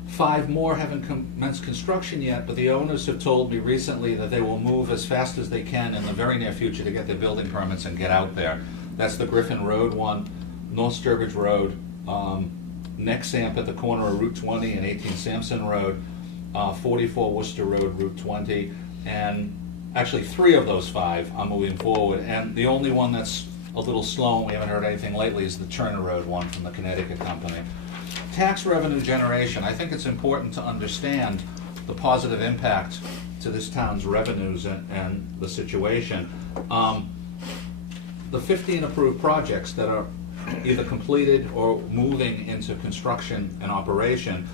5 more haven't commenced construction yet, but the owners have told me recently that they will move as fast as they can in the very near future to get their building permits and get out there. That's the Griffin Road one, North Sturbridge Road, Nexamp at the corner of Route 20 and 18 Sampson Road, 44 Worcester Road, Route 20, and actually 3 of those 5 are moving forward. And the only one that's a little slow and we haven't heard anything lately is the Turner Road one from the Connecticut company. Tax revenue generation, I think it's important to understand the positive impact to this town's revenues and the situation. The 15 approved projects that are either completed or moving into construction and operation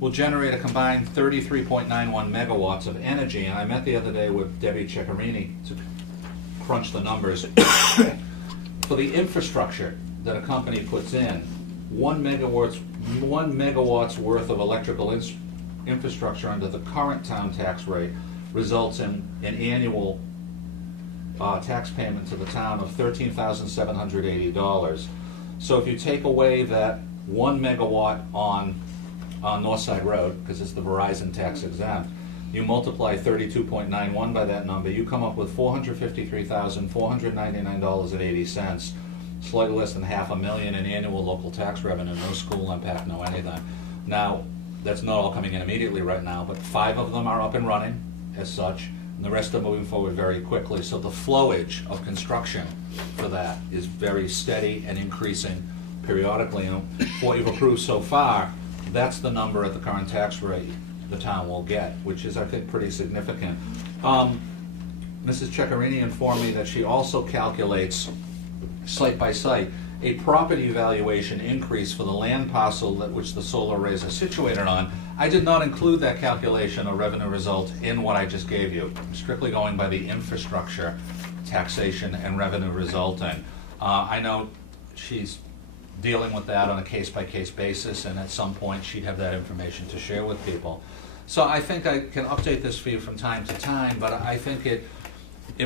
will generate a combined 33.91 megawatts of energy. And I met the other day with Debbie Ceccarini to crunch the numbers. For the infrastructure that a company puts in, 1 megawatts worth of electrical infrastructure under the current town tax rate results in an annual tax payment to the town of $13,780. So if you take away that 1 megawatt on Northside Road, because it's the Verizon tax exempt, you multiply 32.91 by that number, you come up with $453,499.80, slightly less than $500,000 in annual local tax revenue, no school impact, no anything. Now, that's not all coming in immediately right now, but 5 of them are up and running as such, and the rest are moving forward very quickly. So the flowage of construction for that is very steady and increasing periodically. And what you've approved so far, that's the number at the current tax rate the town will get, which is, I think, pretty significant. Mrs. Ceccarini informed me that she also calculates, site by site, a property valuation increase for the land parcel that which the solar arrays are situated on. I did not include that calculation or revenue result in what I just gave you. I'm strictly going by the infrastructure taxation and revenue resulting. I know she's dealing with that on a case-by-case basis, and at some point she'd have that information to share with people. So I think I can update this for you from time to time, but I think it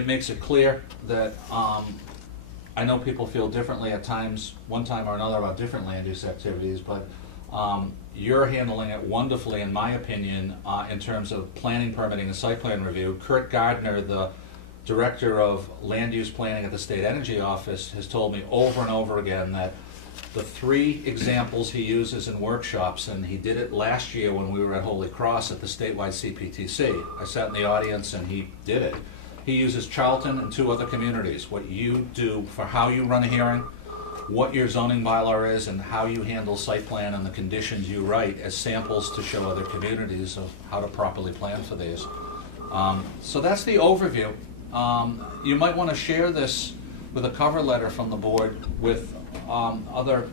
makes it clear that I know people feel differently at times, one time or another, about different land use activities, but you're handling it wonderfully, in my opinion, in terms of planning, permitting, and site plan review. Kurt Gardner, the Director of Land Use Planning at the State Energy Office, has told me over and over again that the 3 examples he uses in workshops, and he did it last year when we were at Holy Cross at the statewide CPTC. I sat in the audience and he did it. He uses Charlton and 2 other communities, what you do for how you run a hearing, what your zoning bylaw is, and how you handle site plan and the conditions you write as samples to show other communities of how to properly plan for these. So that's the overview. You might want to share this with a cover letter from the board with other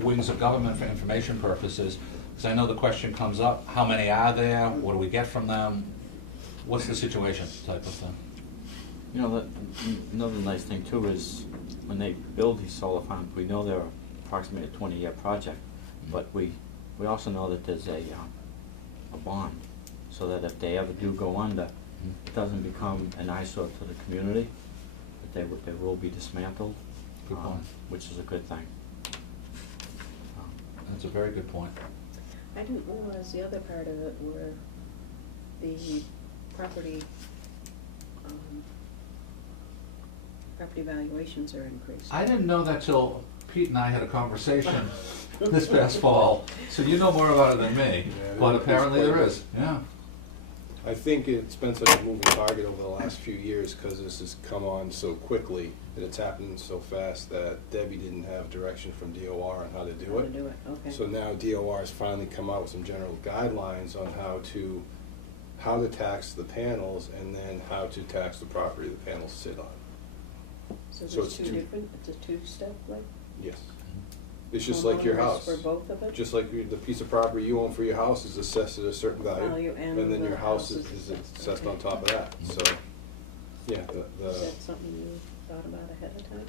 wings of government for information purposes, because I know the question comes up, how many are there, what do we get from them, what's the situation type of thing. You know, another nice thing too is when they build these solar farms, we know they're approximately a 20-year project, but we also know that there's a bond, so that if they ever do go under, it doesn't become an eyesore to the community, that they will be dismantled, which is a good thing. That's a very good point. I didn't realize the other part of it were the property valuations are increased. I didn't know that till Pete and I had a conversation this past fall, so you know more about it than me, but apparently there is, yeah. I think it's been such a moving target over the last few years because this has come on so quickly and it's happened so fast that Debbie didn't have direction from DOR on how to do it. Okay. So now DOR has finally come out with some general guidelines on how to tax the panels and then how to tax the property the panels sit on. So So there's it's 2 two- different, it's a 2-step, like? Yes. It's just like your house. For both of it? Just like the piece of property you own for your house is assessed at a certain value. And then the your house house is is- assessed on okay. top of that. So, yeah, Is that something you thought about ahead of time?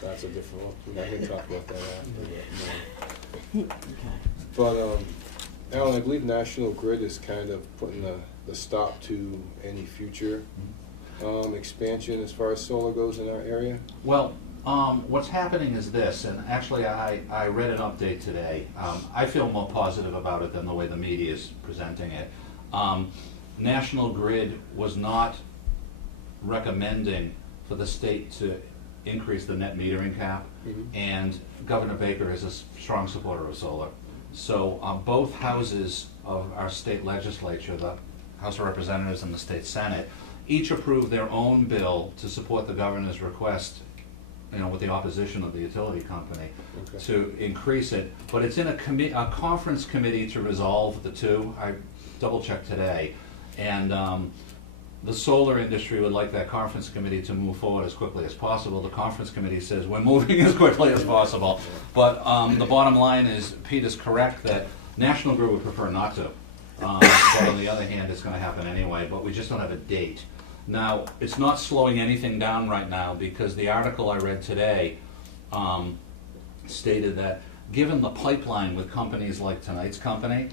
that's a different one. I can talk about that after. But, Okay. But Alan, I believe National Grid is kind of putting the stop to any future expansion as far as solar goes in our area. Well, what's happening is this, and actually I read an update today. I feel more positive about it than the way the media is presenting it. National Grid was not recommending for the state to increase the net metering cap, and Governor Baker is a strong supporter of solar. So both houses of our state legislature, the House of Representatives and the state Senate, each approved their own bill to support the governor's request, you know, with the opposition of the utility company, to increase it. But it's in a conference committee to resolve the two. I double-checked today. And the solar industry would like that conference committee to move forward as quickly as possible. The conference committee says we're moving as quickly as possible. But the bottom line is, Pete is correct that National Grid would prefer not to. But on the other hand, it's going to happen anyway, but we just don't have a date. Now, it's not slowing anything down right now, because the article I read today stated that given the pipeline with companies like tonight's company,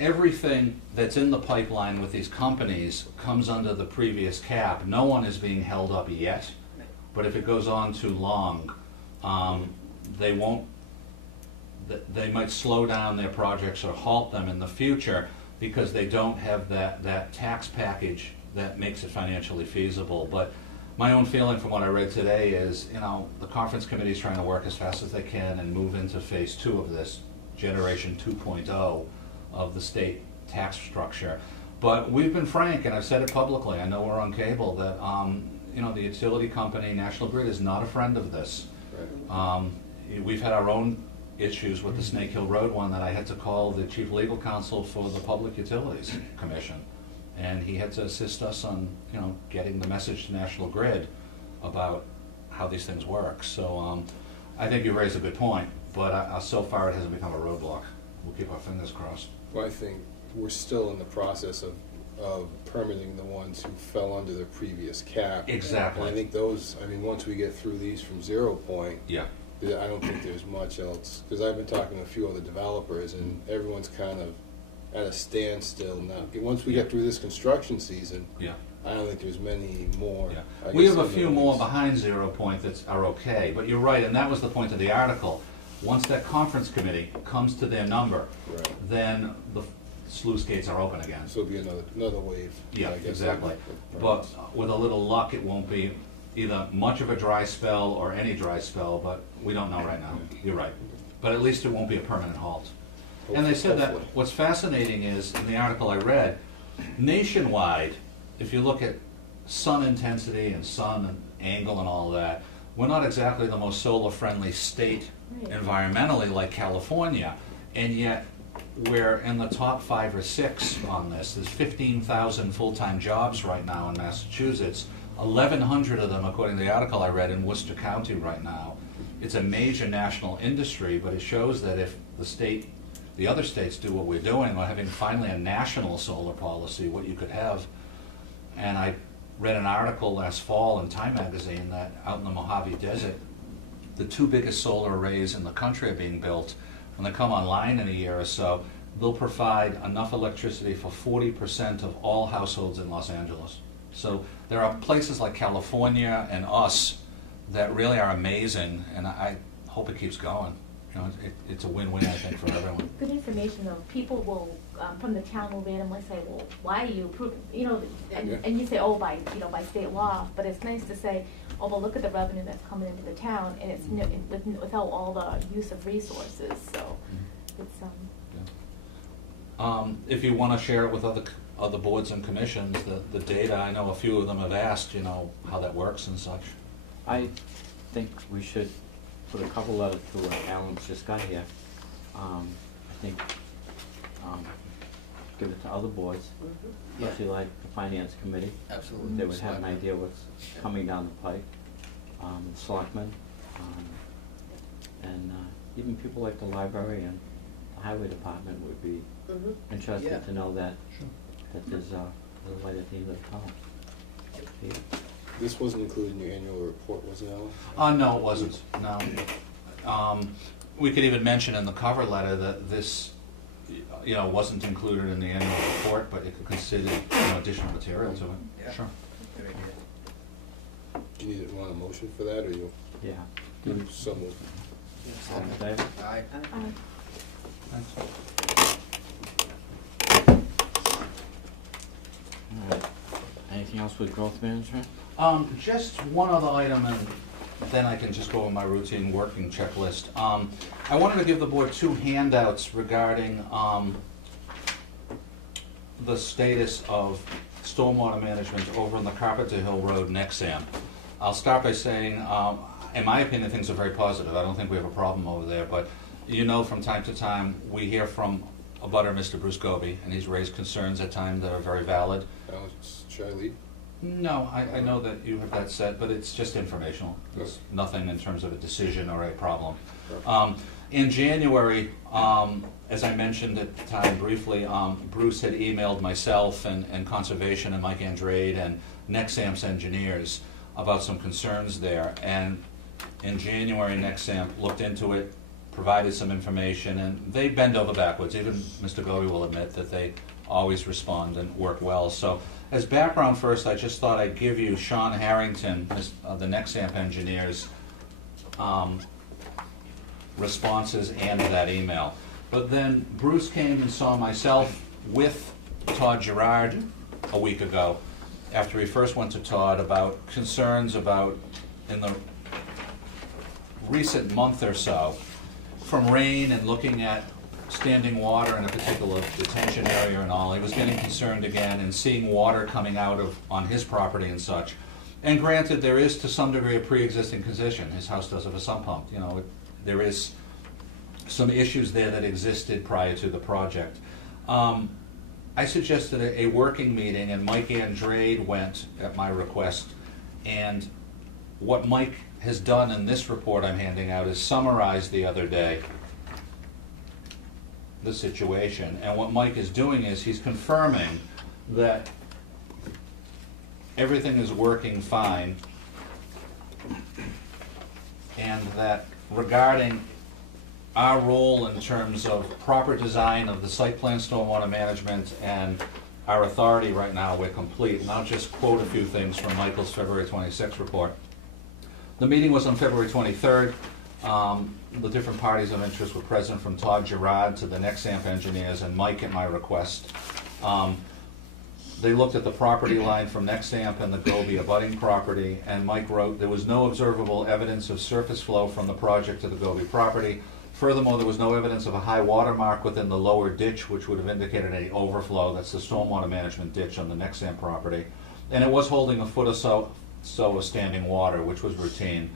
everything that's in the pipeline with these companies comes under the previous cap. No one is being held up yet, but if it goes on too long, they might slow down their projects or halt them in the future because they don't have that tax package that makes it financially feasible. But my own feeling from what I read today is, you know, the conference committee is trying to work as fast as they can and move into phase 2 of this generation 2.0 of the state tax structure. But we've been frank, and I've said it publicly, I know we're on cable, that you know, the utility company, National Grid, is not a friend of this. We've had our own issues with the Snake Hill Road one that I had to call the chief legal counsel for the Public Utilities Commission. And he had to assist us on, you know, getting the message to National Grid about how these things work. So I think you raised a good point, but so far it hasn't become a roadblock. We'll keep our fingers crossed. Well, I think we're still in the process of permitting the ones who fell under the previous cap. Exactly. And I think those, I mean, once we get through these from 0 point, yeah, I don't think there's much else, because I've been talking to a few other developers, and everyone's kind of at a standstill now. Once we get through this construction season, yeah, I don't think there's many more. Yeah. We have a few more behind 0 point that are okay, but you're right, and that was the point of the article. Once that conference committee comes to their number, then the sluice gates are open again. So it'll be another wave. Yeah, I guess, exactly. But with a little luck, it won't be either much of a dry spell or any dry spell, but we don't know right now. You're right. But at least it won't be a permanent halt. And they said that what's fascinating is, in the article I read, nationwide, if you look at sun intensity and sun and angle and all that, we're not exactly the most solar-friendly state environmentally like California, and yet we're in the top 5 or 6 on this. There's 15,000 full-time jobs right now in Massachusetts, 1,100 of them, according to the article I read, in Worcester County right now. It's a major national industry, but it shows that if the other states do what we're doing, we're having finally a national solar policy, what you could have. And I read an article last fall in Time magazine that out in the Mojave Desert, the 2 biggest solar arrays in the country are being built. When they come online in a year or so, they'll provide enough electricity for 40% of all households in Los Angeles. So there are places like California and us that really are amazing, and I hope it keeps going. You know, it's a win-win, I think, for everyone. Good information, though. People will, from the town, will randomly say, "Well, why do you approve?" You know, and you say, "Oh, by state law." But it's nice to say, "Oh, well, look at the revenue that's coming into the town, and it's without all the use of resources." So, it's If you want to share it with other boards and commissions, the data, I know a few of them have asked, you know, how that works and such. I think we should put a cover letter to what Alan's just got here. I think give it to other boards, especially like the finance committee. Absolutely. They would have an idea what's coming down the pike. The selectmen, and even people like the library and the highway department would be interested to know that there's a light at the end of the tunnel. This wasn't included in your annual report, was it, Alan? No, it wasn't. No. We could even mention in the cover letter that this wasn't included in the annual report, but it could consider, additional material to it. Yeah. Sure. Good idea. Do you want a motion for that, or you? Yeah. So moved. All in favor? Aye. Thanks. All right. Anything else with growth management? Just one other item, and then I can just go over my routine working checklist. I wanted to give the board two handouts regarding the status of stormwater management over on the Carpenter Hill Road, Nexam. I'll start by saying, in my opinion, things are very positive. I don't think we have a problem over there, but from time to time, we hear from a butter, Mr. Bruce Goby, and he's raised concerns at times that are very valid. Should I lead? No, I know that you have that set, but it's just informational. It's nothing in terms of a decision or a problem. In January, as I mentioned at the time briefly, Bruce had emailed myself and Conservation and Mike Andrade and Nexamp's engineers about some concerns there. And in January, Nexamp looked into it, provided some information, and they bend over backwards. Even Mr. Goby will admit that they always respond and work well. So as background first, I just thought I'd give you Sean Harrington, the Nexamp engineers, responses and that email. But then Bruce came and saw myself with Todd Gerard a week ago, after he first went to Todd about concerns about, in the recent month or so, from rain and looking at standing water in a particular detention area and all. He was getting concerned again and seeing water coming out on his property and such. And granted, there is to some degree a pre-existing condition. His house does have a sump pump. There is some issues there that existed prior to the project. I suggested a working meeting, and Mike Andrade went at my request. And what Mike has done in this report I'm handing out is summarized the other day the situation. And what Mike is doing is he's confirming that everything is working fine, and that regarding our role in terms of proper design of the site plan stormwater management and our authority right now, we're complete. And I'll just quote a few things from Michael's February 26th report. The meeting was on February 23rd. The different parties of interest were present, from Todd Gerard to the Nexamp engineers and Mike at my request. They looked at the property line from Nexamp and the Goby abutting property, and Mike wrote, there was no observable evidence of surface flow from the project to the Goby property. Furthermore, there was no evidence of a high water mark within the lower ditch, which would have indicated any overflow. That's the stormwater management ditch on the Nexamp property. And it was holding a foot or so of standing water, which was routine.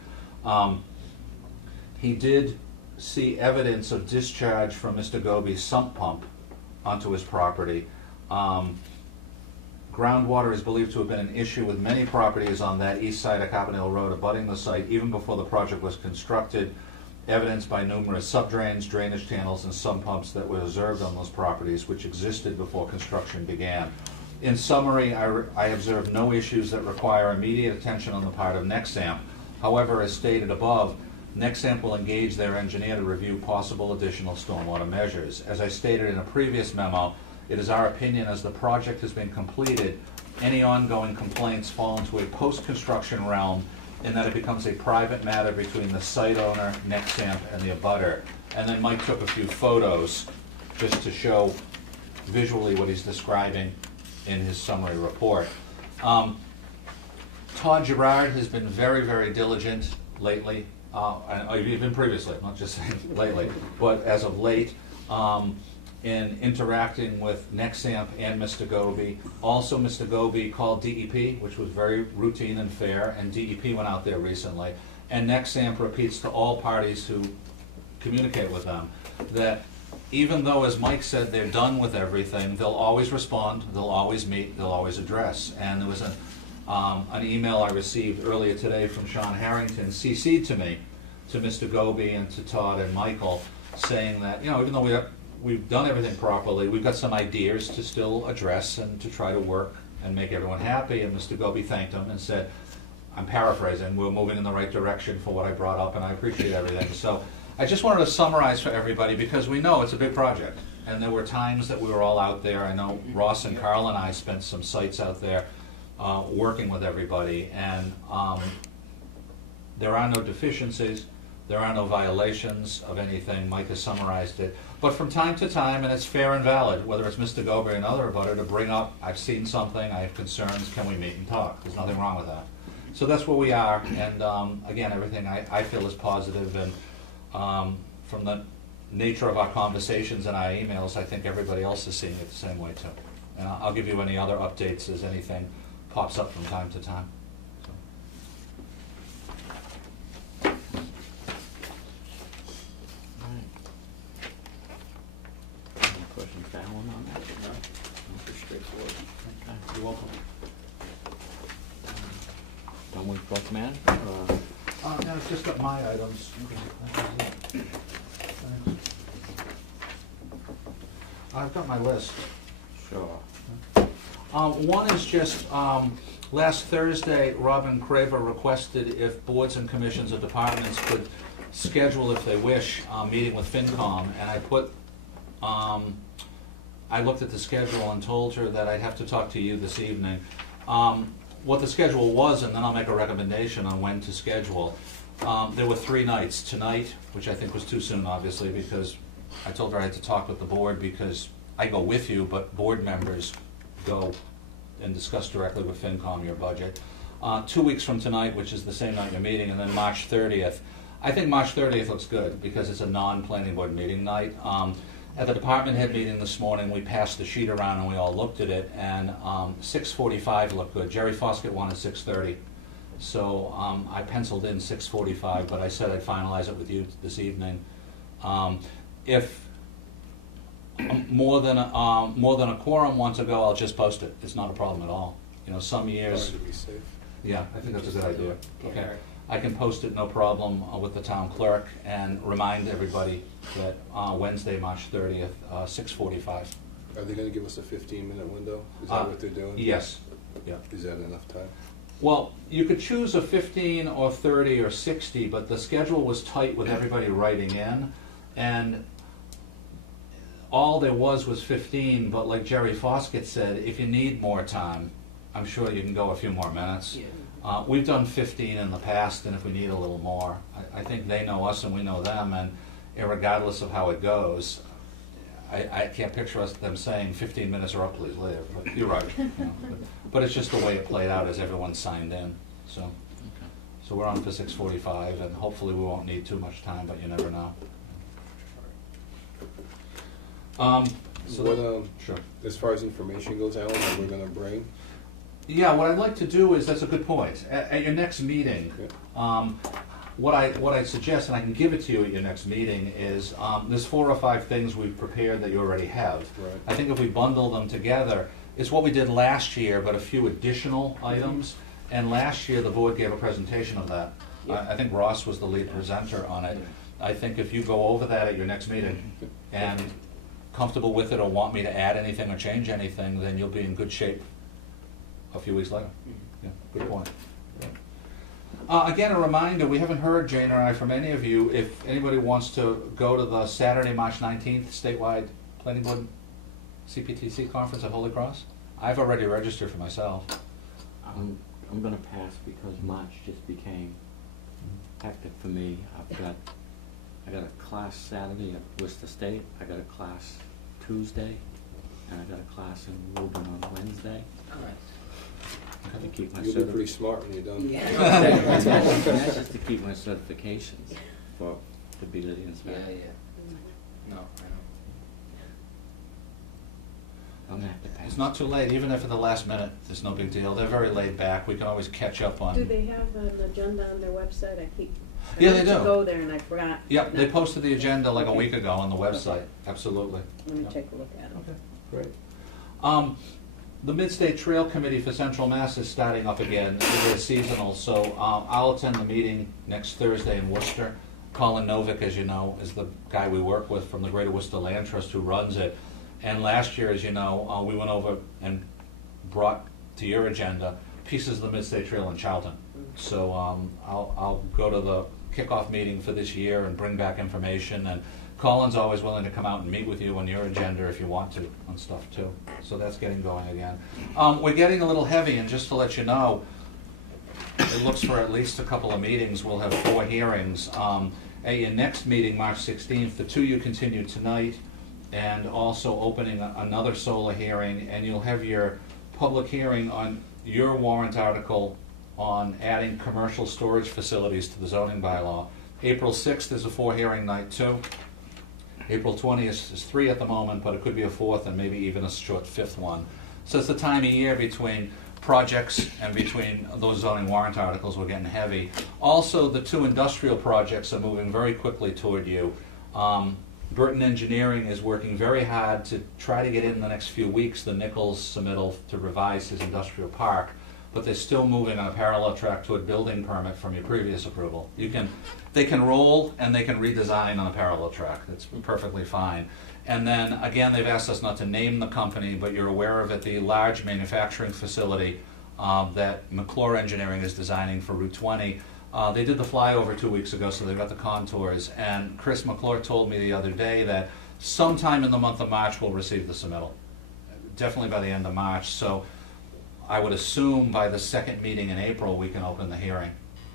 He did see evidence of discharge from Mr. Goby's sump pump onto his property. Groundwater is believed to have been an issue with many properties on that east side of Carpenter Hill Road abutting the site, even before the project was constructed, evidenced by numerous subdrains, drainage channels, and sump pumps that were observed on those properties, which existed before construction began. In summary, I observed no issues that require immediate attention on the part of Nexamp. However, as stated above, Nexamp will engage their engineer to review possible additional stormwater measures. As I stated in a previous memo, it is our opinion, as the project has been completed, any ongoing complaints fall into a post-construction realm, in that it becomes a private matter between the site owner, Nexamp, and the abutter. And then Mike took a few photos just to show visually what he's describing in his summary report. Todd Gerard has been very, very diligent lately, and even previously, not just lately, but as of late, in interacting with Nexamp and Mr. Goby. Also, Mr. Goby called DEP, which was very routine and fair, and DEP went out there recently. And Nexamp repeats to all parties who communicate with them that even though, as Mike said, they're done with everything, they'll always respond, they'll always meet, they'll always address. And there was an email I received earlier today from Sean Harrington, CC'd to me, to Mr. Goby and to Todd and Michael, saying that, even though we've done everything properly, we've got some ideas to still address and to try to work and make everyone happy. And Mr. Goby thanked him and said, I'm paraphrasing, we're moving in the right direction for what I brought up, and I appreciate everything. So I just wanted to summarize for everybody, because we know it's a big project. And there were times that we were all out there. I know Ross and Carl and I spent some sites out there working with everybody. And there are no deficiencies. There are no violations of anything. Mike has summarized it. But from time to time, and it's fair and valid, whether it's Mr. Gober or another about it, to bring up, I've seen something, I have concerns, can we meet and talk? There's nothing wrong with that. So that's where we are. And again, everything I feel is positive. And from the nature of our conversations and our emails, I think everybody else is seeing it the same way too. And I'll give you any other updates as anything pops up from time to time. Any questions for Alan on that? No. Pretty straightforward. Okay, you're welcome. Done with both man? No, it's just got my items. I've got my list. Sure. One is just, last Thursday, Robin Craver requested if boards and commissions or departments could schedule, if they wish, a meeting with FinCom, and I looked at the schedule and told her that I'd have to talk to you this evening. What the schedule was, and then I'll make a recommendation on when to schedule. There were 3 nights. Tonight, which I think was too soon, obviously, because I told her I had to talk with the board, because I go with you, but board members go and discuss directly with FinCom your budget. 2 weeks from tonight, which is the same night you're meeting, and then March 30th. I think March 30th looks good, because it's a non-planning board meeting night. At the department head meeting this morning, we passed the sheet around and we all looked at it, and 6:45 looked good. Jerry Foskett wanted 6:30. So I penciled in 6:45, but I said I'd finalize it with you this evening. If more than a quorum wants to go, I'll just post it. It's not a problem at all. You know, some years. To be safe. Yeah, I think that's a good idea. Okay. I can post it, no problem, with the town clerk, and remind everybody that Wednesday, March 30th, 6:45. Are they gonna give us a 15-minute window? Is that what they're doing? Yes. Yeah. Is that enough time? Well, you could choose a 15 or 30 or 60, but the schedule was tight with everybody writing in, and all there was 15, but like Jerry Foskett said, if you need more time, I'm sure you can go a few more minutes. Yeah. We've done 15 in the past, and if we need a little more, I think they know us and we know them, and regardless of how it goes, I can't picture them saying 15 minutes or up, please leave. But you're right. You know, but it's just the way it played out as everyone signed in. So we're on for 6:45, and hopefully we won't need too much time, but you never know. Sure. As far as information goes, Alan, that we're gonna bring? Yeah, what I'd like to do is, that's a good point. At your next meeting, what I'd suggest, and I can give it to you at your next meeting, is there's 4 or 5 things we've prepared that you already have. Right. I think if we bundle them together, it's what we did last year, but a few additional items. And last year, the board gave a presentation of that. I think Ross was the lead presenter on it. I think if you go over that at your next meeting and comfortable with it, or want me to add anything or change anything, then you'll be in good shape a few weeks later. Yeah, good point. Again, a reminder, we haven't heard, Jane or I, from any of you. If anybody wants to go to the Saturday, March 19th statewide planning board CPTC conference at Holy Cross, I've already registered for myself. I'm gonna pass because March just became hectic for me. I got a class Saturday at Worcester State, I got a class Tuesday, and I got a class in Woburn on Wednesday. All right. To keep my You'll be pretty smart when you're done. Yeah. That's just to keep my certifications to be the inspector. Yeah. No, I know. I'm gonna have to pass. It's not too late, even if at the last minute, there's no big deal. They're very laid back. We can always catch up on. Do they have an agenda on their website? I Yeah, they meant do. to go there and I forgot. Yep, they No. posted the agenda like a Okay. week ago on the website. Absolutely. Let me Yep. take a look at it. Okay, great. The Mid-State Trail Committee for Central Mass is starting up again. They're seasonal, so I'll attend the meeting next Thursday in Worcester. Colin Novick, as you know, is the guy we work with from the Greater Worcester Land Trust who runs it. And last year, as you know, we went over and brought to your agenda pieces of the Mid-State Trail in Charlton. So I'll go to the kickoff meeting for this year and bring back information. And Colin's always willing to come out and meet with you on your agenda if you want to on stuff too. So that's getting going again. We're getting a little heavy, and just to let you know, it looks for at least a couple of meetings. We'll have 4 hearings. At your next meeting, March 16th, the 2 you continue tonight, and also opening another solar hearing, and you'll have your public hearing on your warrant article on adding commercial storage facilities to the zoning bylaw. April 6th is a 4-hearing night too. April 20th is 3 at the moment, but it could be a 4th and maybe even a short 5th one. So it's the time of year between projects and between those zoning warrant articles, we're getting heavy. Also, the 2 industrial projects are moving very quickly toward you. Burton Engineering is working very hard to try to get in the next few weeks the Nichols submittal to revise his industrial park, but they're still moving on a parallel track to a building permit from your previous approval. They can roll and they can redesign on a parallel track. That's perfectly fine. And then again, they've asked us not to name the company, but you're aware of it, the large manufacturing facility that McClure Engineering is designing for Route 20. They did the flyover 2 weeks ago, so they've got the contours. And Chris McClure told me the other day that sometime in the month of March we'll receive the submittal. Definitely by the end of March. So I would assume by the 2nd meeting in April we can open the hearing.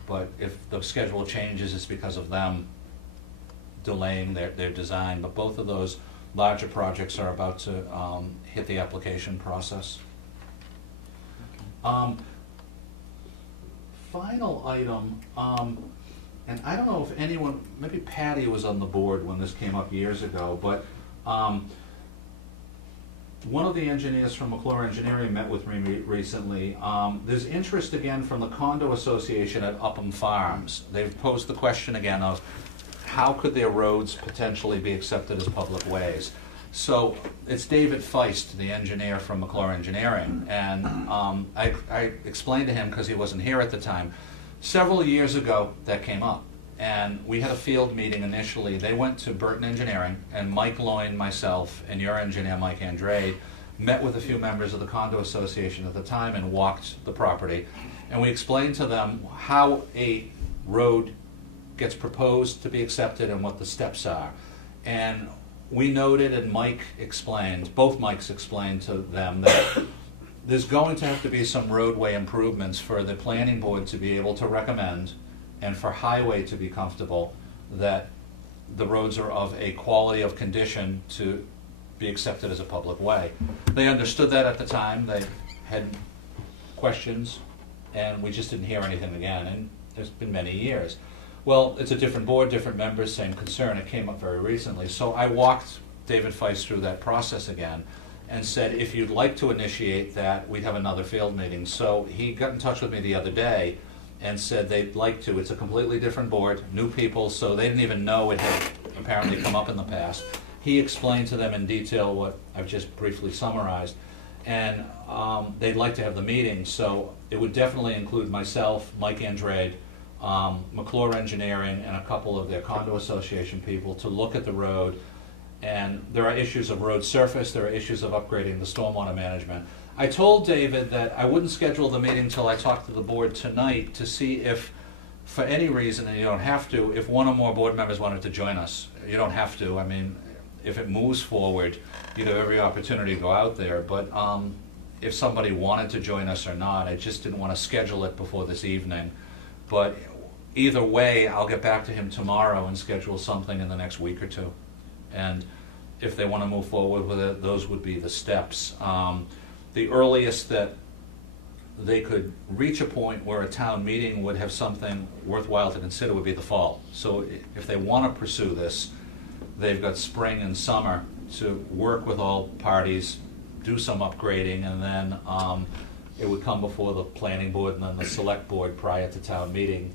But if the schedule changes, it's because of them delaying their design. But both of those larger projects are about to hit the application process. Final item, and I don't know if anyone, maybe Patty was on the board when this came up years ago, but one of the engineers from McClure Engineering met with me recently. There's interest again from the condo association at Upham Farms. They've posed the question again of how could their roads potentially be accepted as public ways. So it's David Feist, the engineer from McClure Engineering, and I explained to him, because he wasn't here at the time, several years ago that came up. And we had a field meeting initially. They went to Burton Engineering, and Mike Loyne, myself, and your engineer, Mike Andrade, met with a few members of the condo association at the time and walked the property. And we explained to them how a road gets proposed to be accepted and what the steps are. And we noted, and Mike explained, both Mikes explained to them that there's going to have to be some roadway improvements for the planning board to be able to recommend, and for highway to be comfortable that the roads are of a quality of condition to be accepted as a public way. They understood that at the time. They had questions, and we just didn't hear anything again, and it's been many years. Well, it's a different board, different members, same concern. It came up very recently. So I walked David Feist through that process again and said, if you'd like to initiate that, we'd have another field meeting. So he got in touch with me the other day and said they'd like to. It's a completely different board, new people, so they didn't even know it had apparently come up in the past. He explained to them in detail what I've just briefly summarized, and they'd like to have the meeting. So it would definitely include myself, Mike Andrade, McClure Engineering, and a couple of their condo association people to look at the road. And there are issues of road surface, there are issues of upgrading the stormwater management. I told David that I wouldn't schedule the meeting till I talked to the board tonight to see if, for any reason, and you don't have to, if one or more board members wanted to join us. You don't have to. I mean, if it moves forward, you'd have every opportunity to go out there. But if somebody wanted to join us or not, I just didn't want to schedule it before this evening. But either way, I'll get back to him tomorrow and schedule something in the next week or two. And if they want to move forward with it, those would be the steps. The earliest that they could reach a point where a town meeting would have something worthwhile to consider would be the fall. So if they want to pursue this, they've got spring and summer to work with all parties, do some upgrading, and then it would come before the planning board and then the select board prior to town meeting,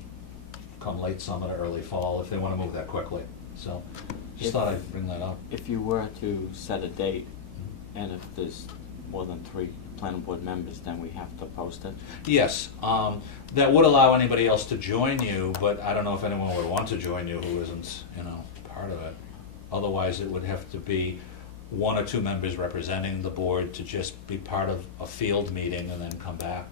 come late summer to early fall, if they want to move that quickly. So just thought I'd bring that up. If you were to set a date, and if there's more than 3 planning board members, then we have to post it? Yes, that would allow anybody else to join you, but I don't know if anyone would want to join you who isn't, part of it. Otherwise, it would have to be 1 or 2 members representing the board to just be part of a field meeting and then come back.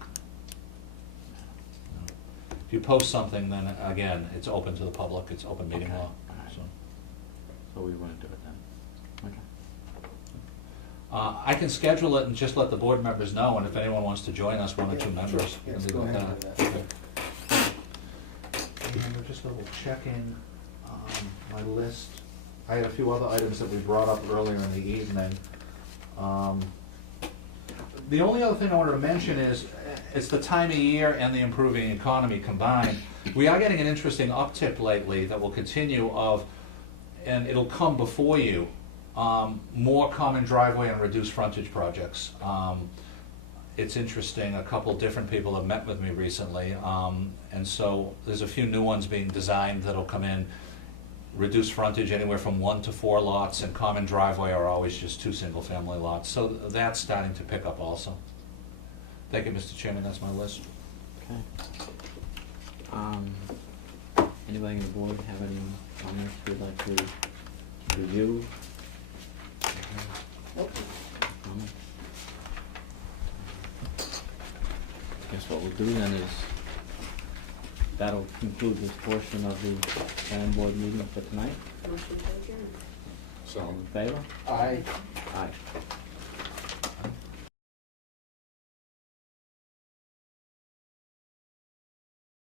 If you post something, then again, it's open to the public, it's open meeting law, so. So we wouldn't do it then. Okay. I can schedule it and just let the board members know, and if anyone wants to join us, one or two Yeah, members. sure. we can Yes, do go it ahead that. and do that. And we're just double checking my list. I had a few other items that we brought up earlier in the evening. The only other thing I wanted to mention is, it's the time of year and the improving economy combined. We are getting an interesting uptick lately that will continue of, and it'll come before you, more common driveway and reduced frontage projects. It's interesting, a couple different people have met with me recently, and so there's a few new ones being designed that'll come in. Reduced frontage anywhere from 1 to 4 lots, and common driveway are always just 2 single-family lots. So that's starting to pick up also. Thank you, Mr. Chairman, that's my list. Okay. Anybody on the board have any comments we'd like to review? Nope. Comments? Guess what we'll do then is, that'll conclude this portion of the planning board meeting for tonight. Motion to adjourn. So. All in favor? Aye. Aye.